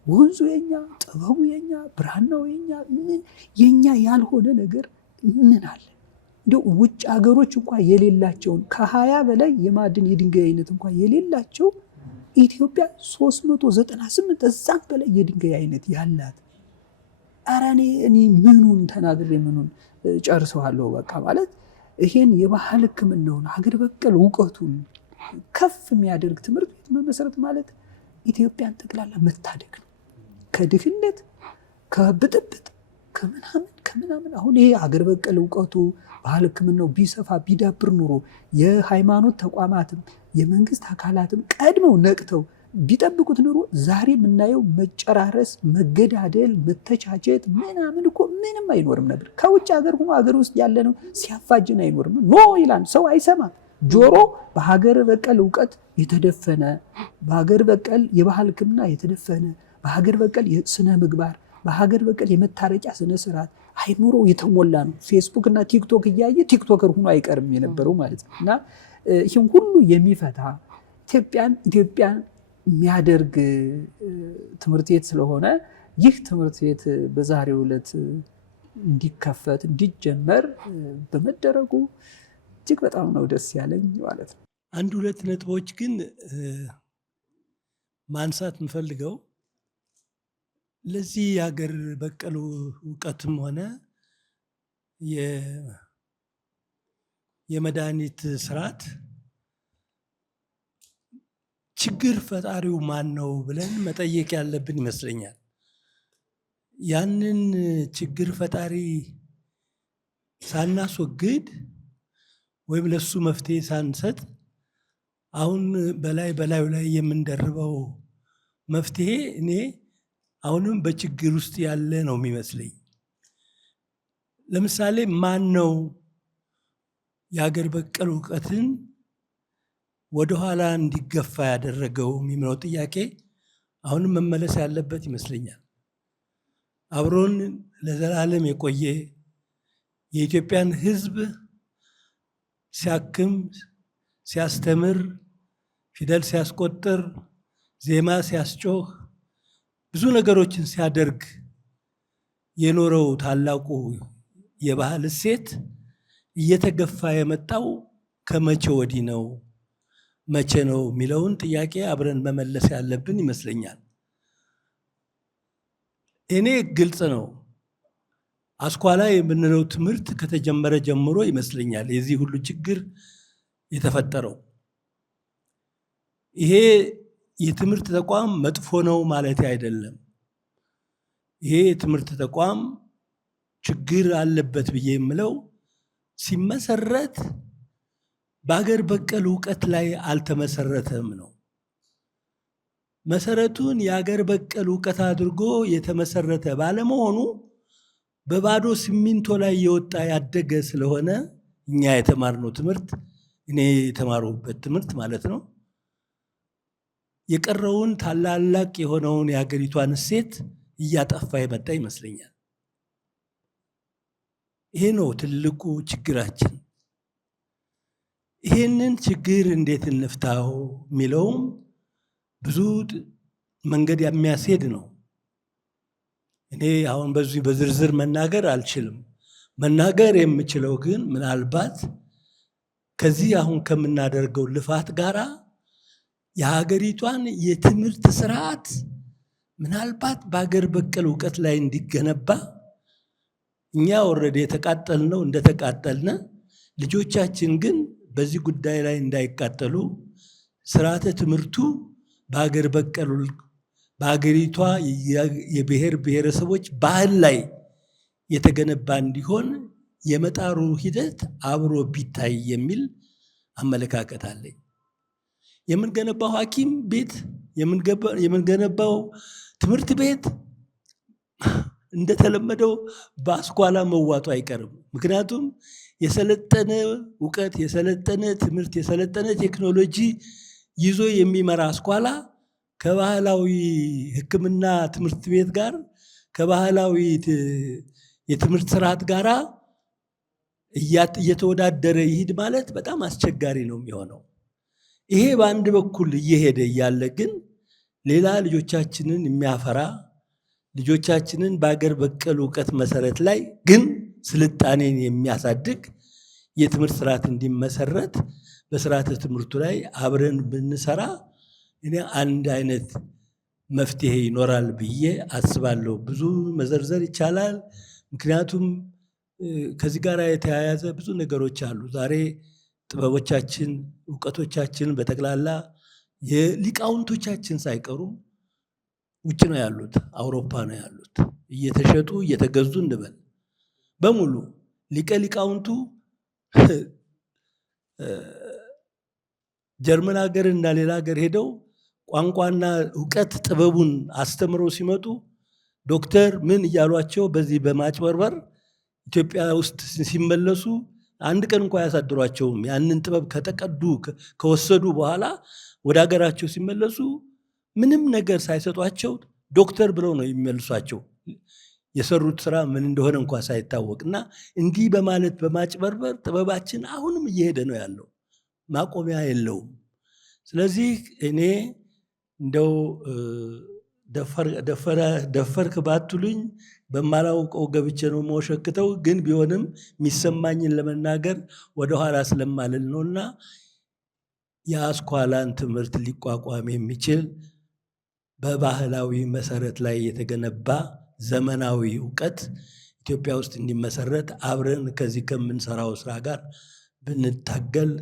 ወንዙ የኛ፣ ጥበቡ የኛ፣ ብራናው የኛ። የኛ ያልሆነ ነገር ምን አለ? እንደ ውጭ ሀገሮች እንኳን የሌላቸውን ከ20 በላይ የማዕድን የድንጋይ አይነት እንኳን የሌላቸው ኢትዮጵያ 398 እዛም በላይ የድንጋይ አይነት ያላት። ኧረ እኔ ምኑን ተናግሬ ምኑን ጨርሰዋለሁ። በቃ ማለት ይሄን የባህል ሕክምናውን ሀገር በቀል እውቀቱን ከፍ የሚያደርግ ትምህርት ቤት መመስረት ማለት ኢትዮጵያን ጠቅላላ መታደግ ነው። ከድህነት ከብጥብጥ ከምናምን አሁን ይሄ ሀገር በቀል እውቀቱ ባህል ሕክምናው ቢሰፋ ቢዳብር ኑሮ የሃይማኖት ተቋማትም የመንግስት አካላትም ቀድመው ነቅተው ቢጠብቁት ኑሮ ዛሬ የምናየው መጨራረስ፣ መገዳደል፣ መተቻቸት ምናምን እኮ ምንም አይኖርም ነበር። ከውጭ ሀገር ሆኖ ሀገር ውስጥ ያለ ነው ሲያፋጅን አይኖርም። ኖ ይላል ሰው አይሰማም። ጆሮ በሀገር በቀል እውቀት የተደፈነ፣ በሀገር በቀል የባህል ሕክምና የተደፈነ፣ በሀገር በቀል ስነ ምግባር፣ በሀገር በቀል የመታረቂያ ስነ ስርዓት አይምሮ የተሞላ ነው። ፌስቡክ እና ቲክቶክ እያየ ቲክቶከር ሆኖ አይቀርም የነበረው ማለት ነው። እና ይህም ሁሉ የሚፈታ ኢትዮጵያን የሚያደርግ ትምህርት ቤት ስለሆነ ይህ ትምህርት ቤት በዛሬው ዕለት እንዲከፈት እንዲጀመር በመደረጉ እጅግ በጣም ነው ደስ ያለኝ ማለት ነው። 1-2 ነጥቦች ግን ማንሳት የምፈልገው ለዚህ የሀገር በቀል እውቀትም ሆነ የመድኃኒት ስርዓት ችግር ፈጣሪው ማን ነው ብለን መጠየቅ ያለብን ይመስለኛል። ያንን ችግር ፈጣሪ ሳናስወግድ ወይም ለሱ መፍትሄ ሳንሰጥ አሁን በላዩ ላይ የምንደርበው መፍትሄ እኔ አሁንም በችግር ውስጥ ያለ ነው የሚመስለኝ። ለምሳሌ ማን ነው የሀገር በቀል እውቀትን ወደኋላ እንዲገፋ ያደረገው የሚለው ጥያቄ አሁንም መመለስ ያለበት ይመስለኛል። አብሮን ለዘላለም የቆየ የኢትዮጵያን ሕዝብ ሲያክም፣ ሲያስተምር፣ ፊደል ሲያስቆጥር፣ ዜማ ሲያስጮህ፣ ብዙ ነገሮችን ሲያደርግ የኖረው ታላቁ የባህል እሴት እየተገፋ የመጣው ከመቼ ወዲህ ነው? መቼ ነው የሚለውን ጥያቄ አብረን መመለስ ያለብን ይመስለኛል። እኔ ግልጽ ነው፣ አስኳላ የምንለው ትምህርት ከተጀመረ ጀምሮ ይመስለኛል የዚህ ሁሉ ችግር የተፈጠረው። ይሄ የትምህርት ተቋም መጥፎ ነው ማለት አይደለም። ይሄ የትምህርት ተቋም ችግር አለበት ብዬ የምለው ሲመሰረት በሀገር በቀል እውቀት ላይ አልተመሰረተም ነው። መሰረቱን የሀገር በቀል እውቀት አድርጎ የተመሰረተ ባለመሆኑ በባዶ ሲሚንቶ ላይ የወጣ ያደገ ስለሆነ እኛ የተማርነው ትምህርት፣ እኔ የተማሩበት ትምህርት ማለት ነው፣ የቀረውን ታላላቅ የሆነውን የሀገሪቷን እሴት እያጠፋ የመጣ ይመስለኛል። ይሄ ነው ትልቁ ችግራችን። ይሄንን ችግር እንዴት እንፍታው የሚለውም ብዙ መንገድ የሚያስሄድ ነው። እኔ አሁን በዚህ በዝርዝር መናገር አልችልም። መናገር የምችለው ግን ምናልባት ከዚህ አሁን ከምናደርገው ልፋት ጋራ የሀገሪቷን የትምህርት ስርዓት ምናልባት በሀገር በቀል እውቀት ላይ እንዲገነባ እኛ ወረደ የተቃጠልነው እንደተቃጠልነ ልጆቻችን ግን በዚህ ጉዳይ ላይ እንዳይቃጠሉ ስርዓተ ትምህርቱ በሀገር በቀል በሀገሪቷ የብሔር ብሔረሰቦች ባህል ላይ የተገነባ እንዲሆን የመጣሩ ሂደት አብሮ ቢታይ የሚል አመለካከት አለኝ። የምንገነባው ሐኪም ቤት የምንገነባው ትምህርት ቤት እንደተለመደው በአስኳላ መዋጡ አይቀርም። ምክንያቱም የሰለጠነ እውቀት፣ የሰለጠነ ትምህርት፣ የሰለጠነ ቴክኖሎጂ ይዞ የሚመራ አስኳላ ከባህላዊ ሕክምና ትምህርት ቤት ጋር ከባህላዊ የትምህርት ስርዓት ጋር እየተወዳደረ ይሂድ ማለት በጣም አስቸጋሪ ነው የሚሆነው። ይሄ በአንድ በኩል እየሄደ እያለ ግን ሌላ ልጆቻችንን የሚያፈራ ልጆቻችንን በሀገር በቀል እውቀት መሰረት ላይ ግን ስልጣኔን የሚያሳድግ የትምህርት ስርዓት እንዲመሰረት በስርዓተ ትምህርቱ ላይ አብረን ብንሰራ እኔ አንድ አይነት መፍትሄ ይኖራል ብዬ አስባለሁ። ብዙ መዘርዘር ይቻላል። ምክንያቱም ከዚህ ጋር የተያያዘ ብዙ ነገሮች አሉ። ዛሬ ጥበቦቻችን፣ እውቀቶቻችን በጠቅላላ የሊቃውንቶቻችን ሳይቀሩ ውጭ ነው ያሉት፣ አውሮፓ ነው ያሉት። እየተሸጡ እየተገዙ እንበል በሙሉ ሊቀ ሊቃውንቱ ጀርመን ሀገር እና ሌላ ሀገር ሄደው ቋንቋና እውቀት ጥበቡን አስተምረው ሲመጡ ዶክተር ምን እያሏቸው በዚህ በማጭበርበር ኢትዮጵያ ውስጥ ሲመለሱ አንድ ቀን እንኳ ያሳድሯቸውም። ያንን ጥበብ ከተቀዱ ከወሰዱ በኋላ ወደ ሀገራቸው ሲመለሱ ምንም ነገር ሳይሰጧቸው ዶክተር ብለው ነው የሚመልሷቸው፣ የሰሩት ስራ ምን እንደሆነ እንኳ ሳይታወቅ። እና እንዲህ በማለት በማጭበርበር ጥበባችን አሁንም እየሄደ ነው ያለው፣ ማቆሚያ የለውም። ስለዚህ እኔ እንደው ደፈርክ ባትሉኝ በማላውቀው ገብቼ ነው የምወሸክተው። ግን ቢሆንም የሚሰማኝን ለመናገር ወደኋላ ስለማልል ነውና የአስኳላን ትምህርት ሊቋቋም የሚችል በባህላዊ መሰረት ላይ የተገነባ ዘመናዊ እውቀት ኢትዮጵያ ውስጥ እንዲመሰረት አብረን ከዚህ ከምንሰራው ስራ ጋር ብንታገል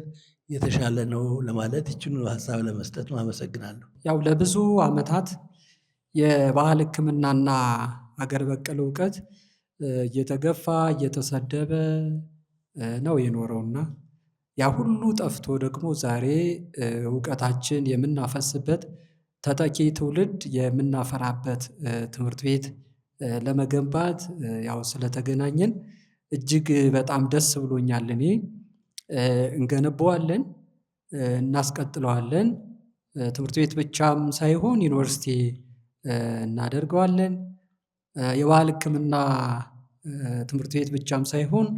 የተሻለ ነው ለማለት ይችኑ ሀሳብ ለመስጠት አመሰግናለሁ። ያው ለብዙ ዓመታት የባህል ሕክምናና አገር በቀል እውቀት እየተገፋ እየተሰደበ ነው የኖረውና ያ ሁሉ ጠፍቶ ደግሞ ዛሬ እውቀታችን የምናፈስበት ተተኪ ትውልድ የምናፈራበት ትምህርት ቤት ለመገንባት ያው ስለተገናኘን እጅግ በጣም ደስ ብሎኛል። እኔ እንገነባዋለን፣ እናስቀጥለዋለን። ትምህርት ቤት ብቻም ሳይሆን ዩኒቨርሲቲ እናደርገዋለን። የባህል ሕክምና ትምህርት ቤት ብቻም ሳይሆን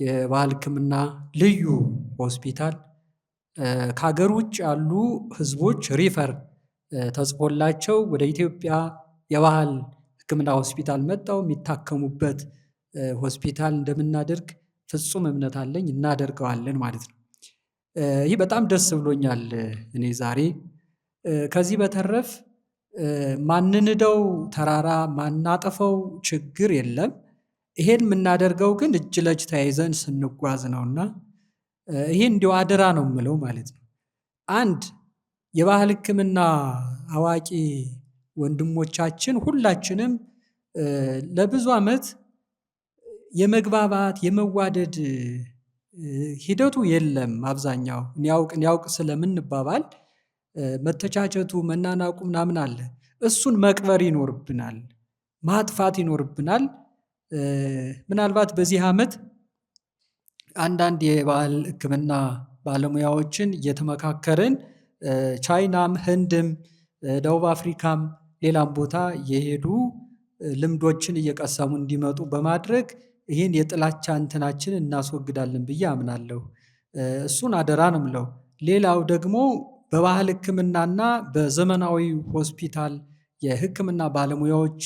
የባህል ሕክምና ልዩ ሆስፒታል ከሀገር ውጭ ያሉ ህዝቦች ሪፈር ተጽፎላቸው ወደ ኢትዮጵያ የባህል ሕክምና ሆስፒታል መጥተው የሚታከሙበት ሆስፒታል እንደምናደርግ ፍጹም እምነት አለኝ። እናደርገዋለን ማለት ነው። ይህ በጣም ደስ ብሎኛል እኔ ዛሬ። ከዚህ በተረፍ ማንንደው ተራራ ማናጠፈው ችግር የለም። ይሄን የምናደርገው ግን እጅ ለእጅ ተያይዘን ስንጓዝ ነውና ይሄ እንዲሁ አደራ ነው የምለው ማለት ነው። አንድ የባህል ሕክምና አዋቂ ወንድሞቻችን ሁላችንም ለብዙ ዓመት የመግባባት የመዋደድ ሂደቱ የለም። አብዛኛው እኒያውቅ ስለምንባባል መተቻቸቱ መናናቁ ምናምን አለ። እሱን መቅበር ይኖርብናል፣ ማጥፋት ይኖርብናል። ምናልባት በዚህ ዓመት አንዳንድ የባህል ሕክምና ባለሙያዎችን እየተመካከርን ቻይናም፣ ህንድም፣ ደቡብ አፍሪካም ሌላም ቦታ የሄዱ ልምዶችን እየቀሰሙ እንዲመጡ በማድረግ ይህን የጥላቻ እንትናችን እናስወግዳለን ብዬ አምናለሁ። እሱን አደራ ነው የምለው። ሌላው ደግሞ በባህል ሕክምናና በዘመናዊ ሆስፒታል የሕክምና ባለሙያዎች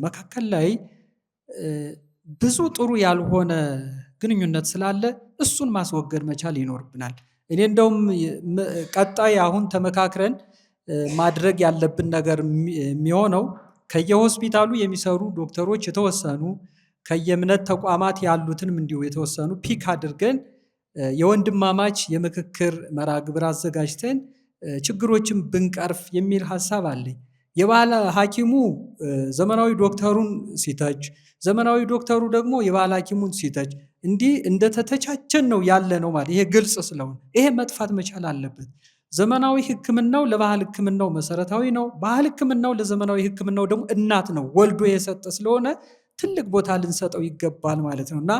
መካከል ላይ ብዙ ጥሩ ያልሆነ ግንኙነት ስላለ እሱን ማስወገድ መቻል ይኖርብናል። እኔ እንደውም ቀጣይ አሁን ተመካክረን ማድረግ ያለብን ነገር የሚሆነው ከየሆስፒታሉ የሚሰሩ ዶክተሮች የተወሰኑ ከየእምነት ተቋማት ያሉትንም እንዲሁ የተወሰኑ ፒክ አድርገን የወንድማማች የምክክር መርሃ ግብር አዘጋጅተን ችግሮችን ብንቀርፍ የሚል ሀሳብ አለኝ። የባህል ሐኪሙ ዘመናዊ ዶክተሩን ሲተች፣ ዘመናዊ ዶክተሩ ደግሞ የባህል ሐኪሙን ሲተች እንዲህ እንደተተቻቸን ነው ያለ ነው ማለት ይሄ ግልጽ ስለሆነ ይሄ መጥፋት መቻል አለበት። ዘመናዊ ሕክምናው ለባህል ሕክምናው መሰረታዊ ነው። ባህል ሕክምናው ለዘመናዊ ሕክምናው ደግሞ እናት ነው፣ ወልዶ የሰጠ ስለሆነ ትልቅ ቦታ ልንሰጠው ይገባል ማለት ነው እና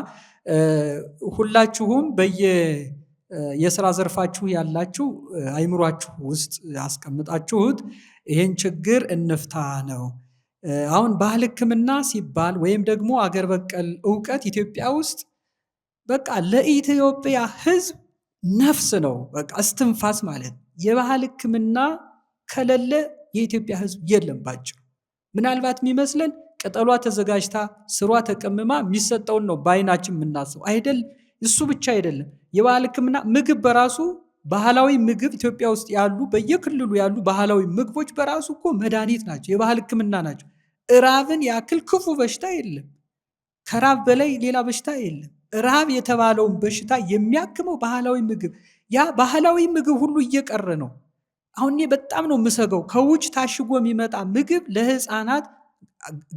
ሁላችሁም የስራ ዘርፋችሁ ያላችሁ አይምሯችሁ ውስጥ ያስቀምጣችሁት ይሄን ችግር እንፍታ ነው። አሁን ባህል ሕክምና ሲባል ወይም ደግሞ አገር በቀል እውቀት ኢትዮጵያ ውስጥ በቃ ለኢትዮጵያ ሕዝብ ነፍስ ነው፣ በቃ እስትንፋስ ማለት። የባህል ሕክምና ከሌለ የኢትዮጵያ ሕዝብ የለም ባጭሩ። ምናልባት የሚመስለን ቅጠሏ ተዘጋጅታ ስሯ ተቀምማ የሚሰጠውን ነው በአይናችን የምናስበው አይደል። እሱ ብቻ አይደለም። የባህል ሕክምና ምግብ በራሱ ባህላዊ ምግብ ኢትዮጵያ ውስጥ ያሉ በየክልሉ ያሉ ባህላዊ ምግቦች በራሱ እኮ መድኃኒት ናቸው፣ የባህል ሕክምና ናቸው። ራብን ያክል ክፉ በሽታ የለም። ከራብ በላይ ሌላ በሽታ የለም። ራብ የተባለውን በሽታ የሚያክመው ባህላዊ ምግብ፣ ያ ባህላዊ ምግብ ሁሉ እየቀረ ነው። አሁን እኔ በጣም ነው የምሰገው። ከውጭ ታሽጎ የሚመጣ ምግብ ለህፃናት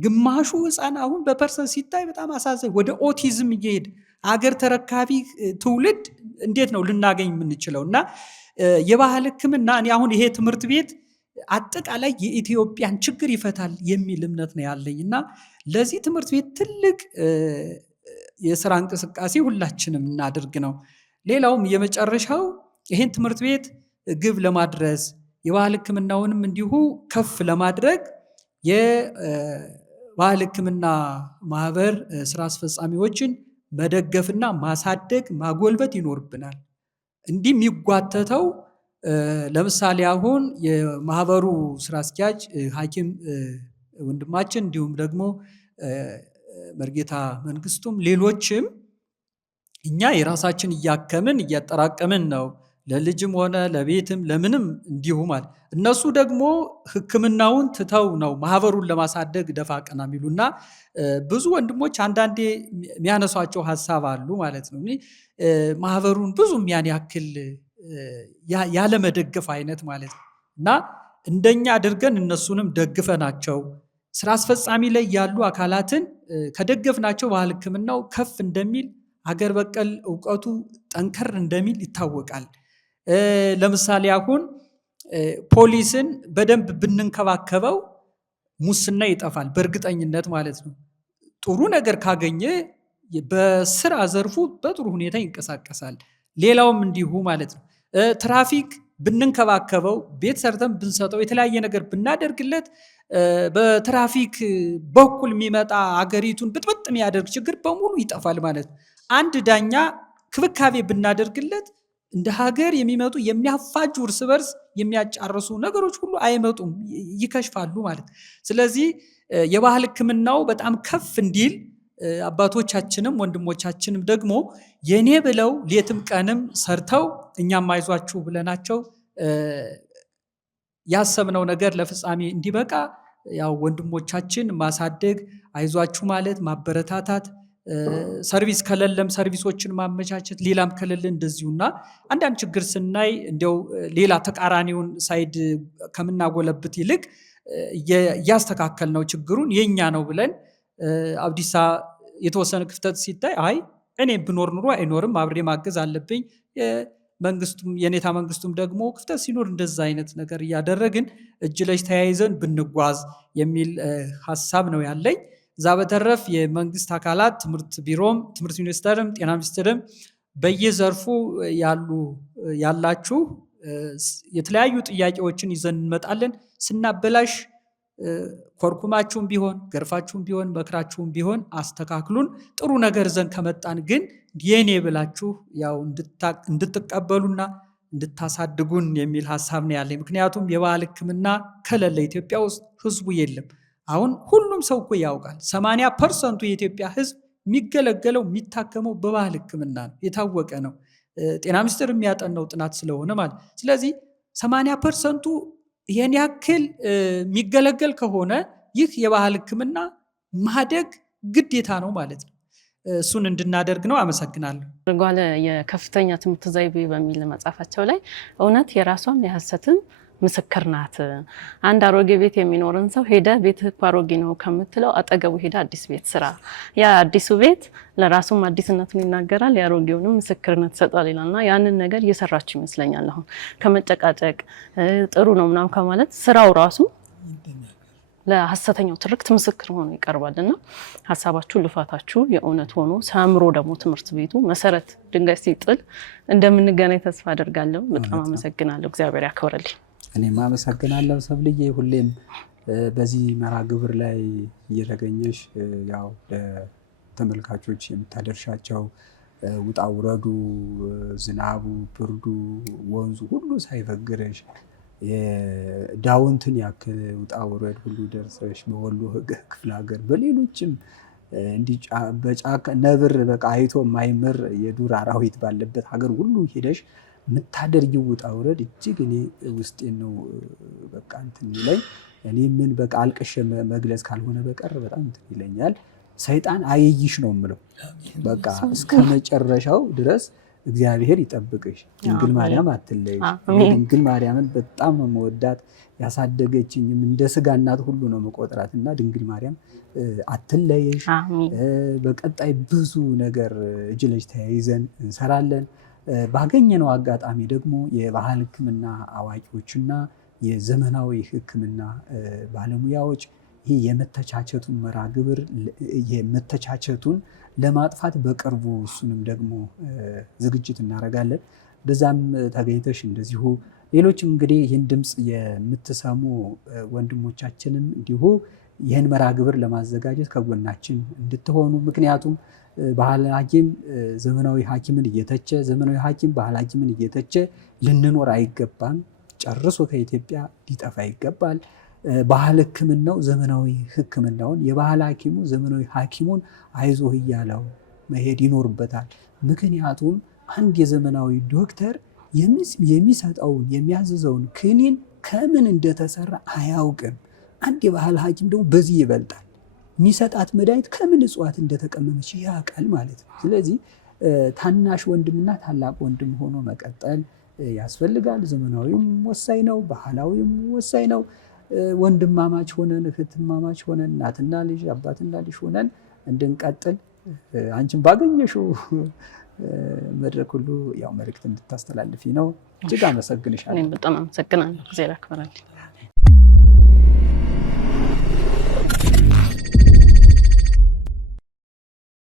ግማሹ ህፃን አሁን በፐርሰንት ሲታይ በጣም አሳዛኝ ወደ ኦቲዝም እየሄደ አገር ተረካቢ ትውልድ እንዴት ነው ልናገኝ የምንችለው? እና የባህል ሕክምና እኔ አሁን ይሄ ትምህርት ቤት አጠቃላይ የኢትዮጵያን ችግር ይፈታል የሚል እምነት ነው ያለኝ እና ለዚህ ትምህርት ቤት ትልቅ የስራ እንቅስቃሴ ሁላችንም እናድርግ ነው። ሌላውም የመጨረሻው ይህን ትምህርት ቤት ግብ ለማድረስ የባህል ሕክምናውንም እንዲሁ ከፍ ለማድረግ የባህል ሕክምና ማህበር ስራ አስፈጻሚዎችን መደገፍና ማሳደግ ማጎልበት ይኖርብናል። እንዲህ የሚጓተተው ለምሳሌ አሁን የማህበሩ ስራ አስኪያጅ ሐኪም ወንድማችን እንዲሁም ደግሞ መርጌታ መንግስቱም ሌሎችም እኛ የራሳችን እያከምን እያጠራቀምን ነው ለልጅም ሆነ ለቤትም ለምንም እንዲሁ ማለት እነሱ ደግሞ ሕክምናውን ትተው ነው ማህበሩን ለማሳደግ ደፋ ቀና የሚሉና ብዙ ወንድሞች አንዳንዴ የሚያነሷቸው ሀሳብ አሉ ማለት ነው። ማህበሩን ብዙም ያን ያክል ያለመደገፍ አይነት ማለት ነው እና እንደኛ አድርገን እነሱንም ደግፈናቸው ስራ አስፈጻሚ ላይ ያሉ አካላትን ከደገፍናቸው ባህል ሕክምናው ከፍ እንደሚል ሀገር በቀል እውቀቱ ጠንከር እንደሚል ይታወቃል። ለምሳሌ አሁን ፖሊስን በደንብ ብንንከባከበው ሙስና ይጠፋል በእርግጠኝነት ማለት ነው። ጥሩ ነገር ካገኘ በስራ ዘርፉ በጥሩ ሁኔታ ይንቀሳቀሳል። ሌላውም እንዲሁ ማለት ነው። ትራፊክ ብንንከባከበው፣ ቤት ሰርተን ብንሰጠው፣ የተለያየ ነገር ብናደርግለት በትራፊክ በኩል የሚመጣ አገሪቱን ብጥብጥ የሚያደርግ ችግር በሙሉ ይጠፋል ማለት ነው። አንድ ዳኛ ክብካቤ ብናደርግለት እንደ ሀገር የሚመጡ የሚያፋጁ እርስ በርስ የሚያጫርሱ ነገሮች ሁሉ አይመጡም፣ ይከሽፋሉ ማለት። ስለዚህ የባህል ሕክምናው በጣም ከፍ እንዲል አባቶቻችንም ወንድሞቻችንም ደግሞ የኔ ብለው ሌትም ቀንም ሰርተው እኛም አይዟችሁ ብለናቸው ያሰብነው ነገር ለፍጻሜ እንዲበቃ ያው ወንድሞቻችን ማሳደግ፣ አይዟችሁ ማለት፣ ማበረታታት፣ ሰርቪስ ከሌለም ሰርቪሶችን ማመቻቸት፣ ሌላም ከሌለ እንደዚሁና አንዳንድ ችግር ስናይ እንዲያው ሌላ ተቃራኒውን ሳይድ ከምናጎለብት ይልቅ እያስተካከል ነው ችግሩን የኛ ነው ብለን አብዲሳ የተወሰነ ክፍተት ሲታይ አይ እኔ ብኖር ኑሮ አይኖርም አብሬ ማገዝ አለብኝ፣ መንግስቱም የኔታ መንግስቱም ደግሞ ክፍተት ሲኖር እንደዛ አይነት ነገር እያደረግን እጅ ለእጅ ተያይዘን ብንጓዝ የሚል ሀሳብ ነው ያለኝ። እዛ በተረፍ የመንግስት አካላት ትምህርት ቢሮም፣ ትምህርት ሚኒስቴርም፣ ጤና ሚኒስቴርም በየዘርፉ ያላችሁ የተለያዩ ጥያቄዎችን ይዘን እንመጣለን። ስናበላሽ ኮርኩማችሁም ቢሆን ገርፋችሁም ቢሆን መክራችሁም ቢሆን አስተካክሉን። ጥሩ ነገር ዘንድ ከመጣን ግን የኔ ብላችሁ ያው እንድትቀበሉና እንድታሳድጉን የሚል ሀሳብ ነው ያለኝ። ምክንያቱም የባህል ሕክምና ከሌለ ኢትዮጵያ ውስጥ ህዝቡ የለም። አሁን ሁሉም ሰው እኮ ያውቃል 80% የኢትዮጵያ ህዝብ የሚገለገለው የሚታከመው በባህል ሕክምና ነው፣ የታወቀ ነው። ጤና ሚኒስቴር የሚያጠናው ጥናት ስለሆነ ማለት። ስለዚህ 80% ይህን ያክል የሚገለገል ከሆነ ይህ የባህል ሕክምና ማደግ ግዴታ ነው ማለት ነው። እሱን እንድናደርግ ነው። አመሰግናለሁ። ጓለ የከፍተኛ ትምህርት ዘይቤ በሚል መጽሐፋቸው ላይ እውነት የራሷም የሐሰትም ምስክር ናት። አንድ አሮጌ ቤት የሚኖርን ሰው ሄደ ቤትህ እኮ አሮጌ ነው ከምትለው አጠገቡ ሄደ አዲስ ቤት ስራ። ያ አዲሱ ቤት ለራሱም አዲስነቱን ይናገራል፣ የአሮጌውንም ምስክርነት ይሰጣል ይላልና ያንን ነገር እየሰራችሁ ይመስለኛል። አሁን ከመጨቃጨቅ ጥሩ ነው ምናምን ከማለት ስራው ራሱ ለሐሰተኛው ትርክት ምስክር ሆኖ ይቀርባልና ሀሳባችሁ ልፋታችሁ የእውነት ሆኖ ሰምሮ ደግሞ ትምህርት ቤቱ መሰረት ድንጋይ ሲጥል እንደምንገናኝ ተስፋ አደርጋለሁ። በጣም አመሰግናለሁ። እግዚአብሔር ያክብርልኝ። እኔም አመሰግናለሁ ሰብልዬ፣ ሁሌም በዚህ መርሃ ግብር ላይ እየተገኘሽ ያው ለተመልካቾች የምታደርሻቸው ውጣ ውረዱ፣ ዝናቡ፣ ብርዱ፣ ወንዙ ሁሉ ሳይበግረሽ የዳውንትን ያክል ውጣ ውረድ ሁሉ ደርሰሽ በወሎ ክፍለ ሀገር በሌሎችም በጫካ ነብር በቃ አይቶ የማይምር የዱር አራዊት ባለበት ሀገር ሁሉ ሄደሽ የምታደርጊው ውጣ ውረድ እጅግ እኔ ውስጤን ነው በቃ እንትን ይለኝ። እኔ ምን በቃ አልቅሼ መግለጽ ካልሆነ በቀር በጣም እንትን ይለኛል። ሰይጣን አይይሽ ነው የምለው። በቃ እስከ መጨረሻው ድረስ እግዚአብሔር ይጠብቅሽ። ድንግል ማርያም አትለይሽ። ድንግል ማርያምን በጣም ነው መወዳት። ያሳደገችኝም እንደ ስጋ እናት ሁሉ ነው መቆጥራት እና ድንግል ማርያም አትለይሽ። በቀጣይ ብዙ ነገር እጅ ለእጅ ተያይዘን እንሰራለን። ባገኘነው አጋጣሚ ደግሞ የባህል ሕክምና አዋቂዎችና የዘመናዊ ሕክምና ባለሙያዎች ይህ የመተቻቸቱን መርሃ ግብር የመተቻቸቱን ለማጥፋት በቅርቡ እሱንም ደግሞ ዝግጅት እናደርጋለን። በዛም ተገኝተሽ እንደዚሁ ሌሎችም እንግዲህ ይህን ድምፅ የምትሰሙ ወንድሞቻችንም እንዲሁ ይህን መርሃ ግብር ለማዘጋጀት ከጎናችን እንድትሆኑ። ምክንያቱም ባህል ሐኪም ዘመናዊ ሐኪምን እየተቸ ዘመናዊ ሐኪም ባህል ሐኪምን እየተቸ ልንኖር አይገባም። ጨርሶ ከኢትዮጵያ ሊጠፋ ይገባል። ባህል ሕክምናው ዘመናዊ ሕክምናውን የባህል ሐኪሙ ዘመናዊ ሐኪሙን አይዞህ እያለው መሄድ ይኖርበታል። ምክንያቱም አንድ የዘመናዊ ዶክተር የሚሰጠውን የሚያዝዘውን ክኒን ከምን እንደተሰራ አያውቅም። አንድ የባህል ሐኪም ደግሞ በዚህ ይበልጣል። የሚሰጣት መድኃኒት ከምን እጽዋት እንደተቀመመች ያውቃል ማለት ነው። ስለዚህ ታናሽ ወንድምና ታላቅ ወንድም ሆኖ መቀጠል ያስፈልጋል። ዘመናዊም ወሳኝ ነው፣ ባህላዊም ወሳኝ ነው። ወንድማማች ሆነን እህትማማች ሆነን እናትና ልጅ አባትና ልጅ ሆነን እንድንቀጥል አንቺን ባገኘሽው መድረክ ሁሉ ያው መልእክት እንድታስተላልፊ ነው። እጅግ አመሰግንሻለሁ። እኔም በጣም አመሰግናለሁ። እግዚአብሔር ያክብረልኝ።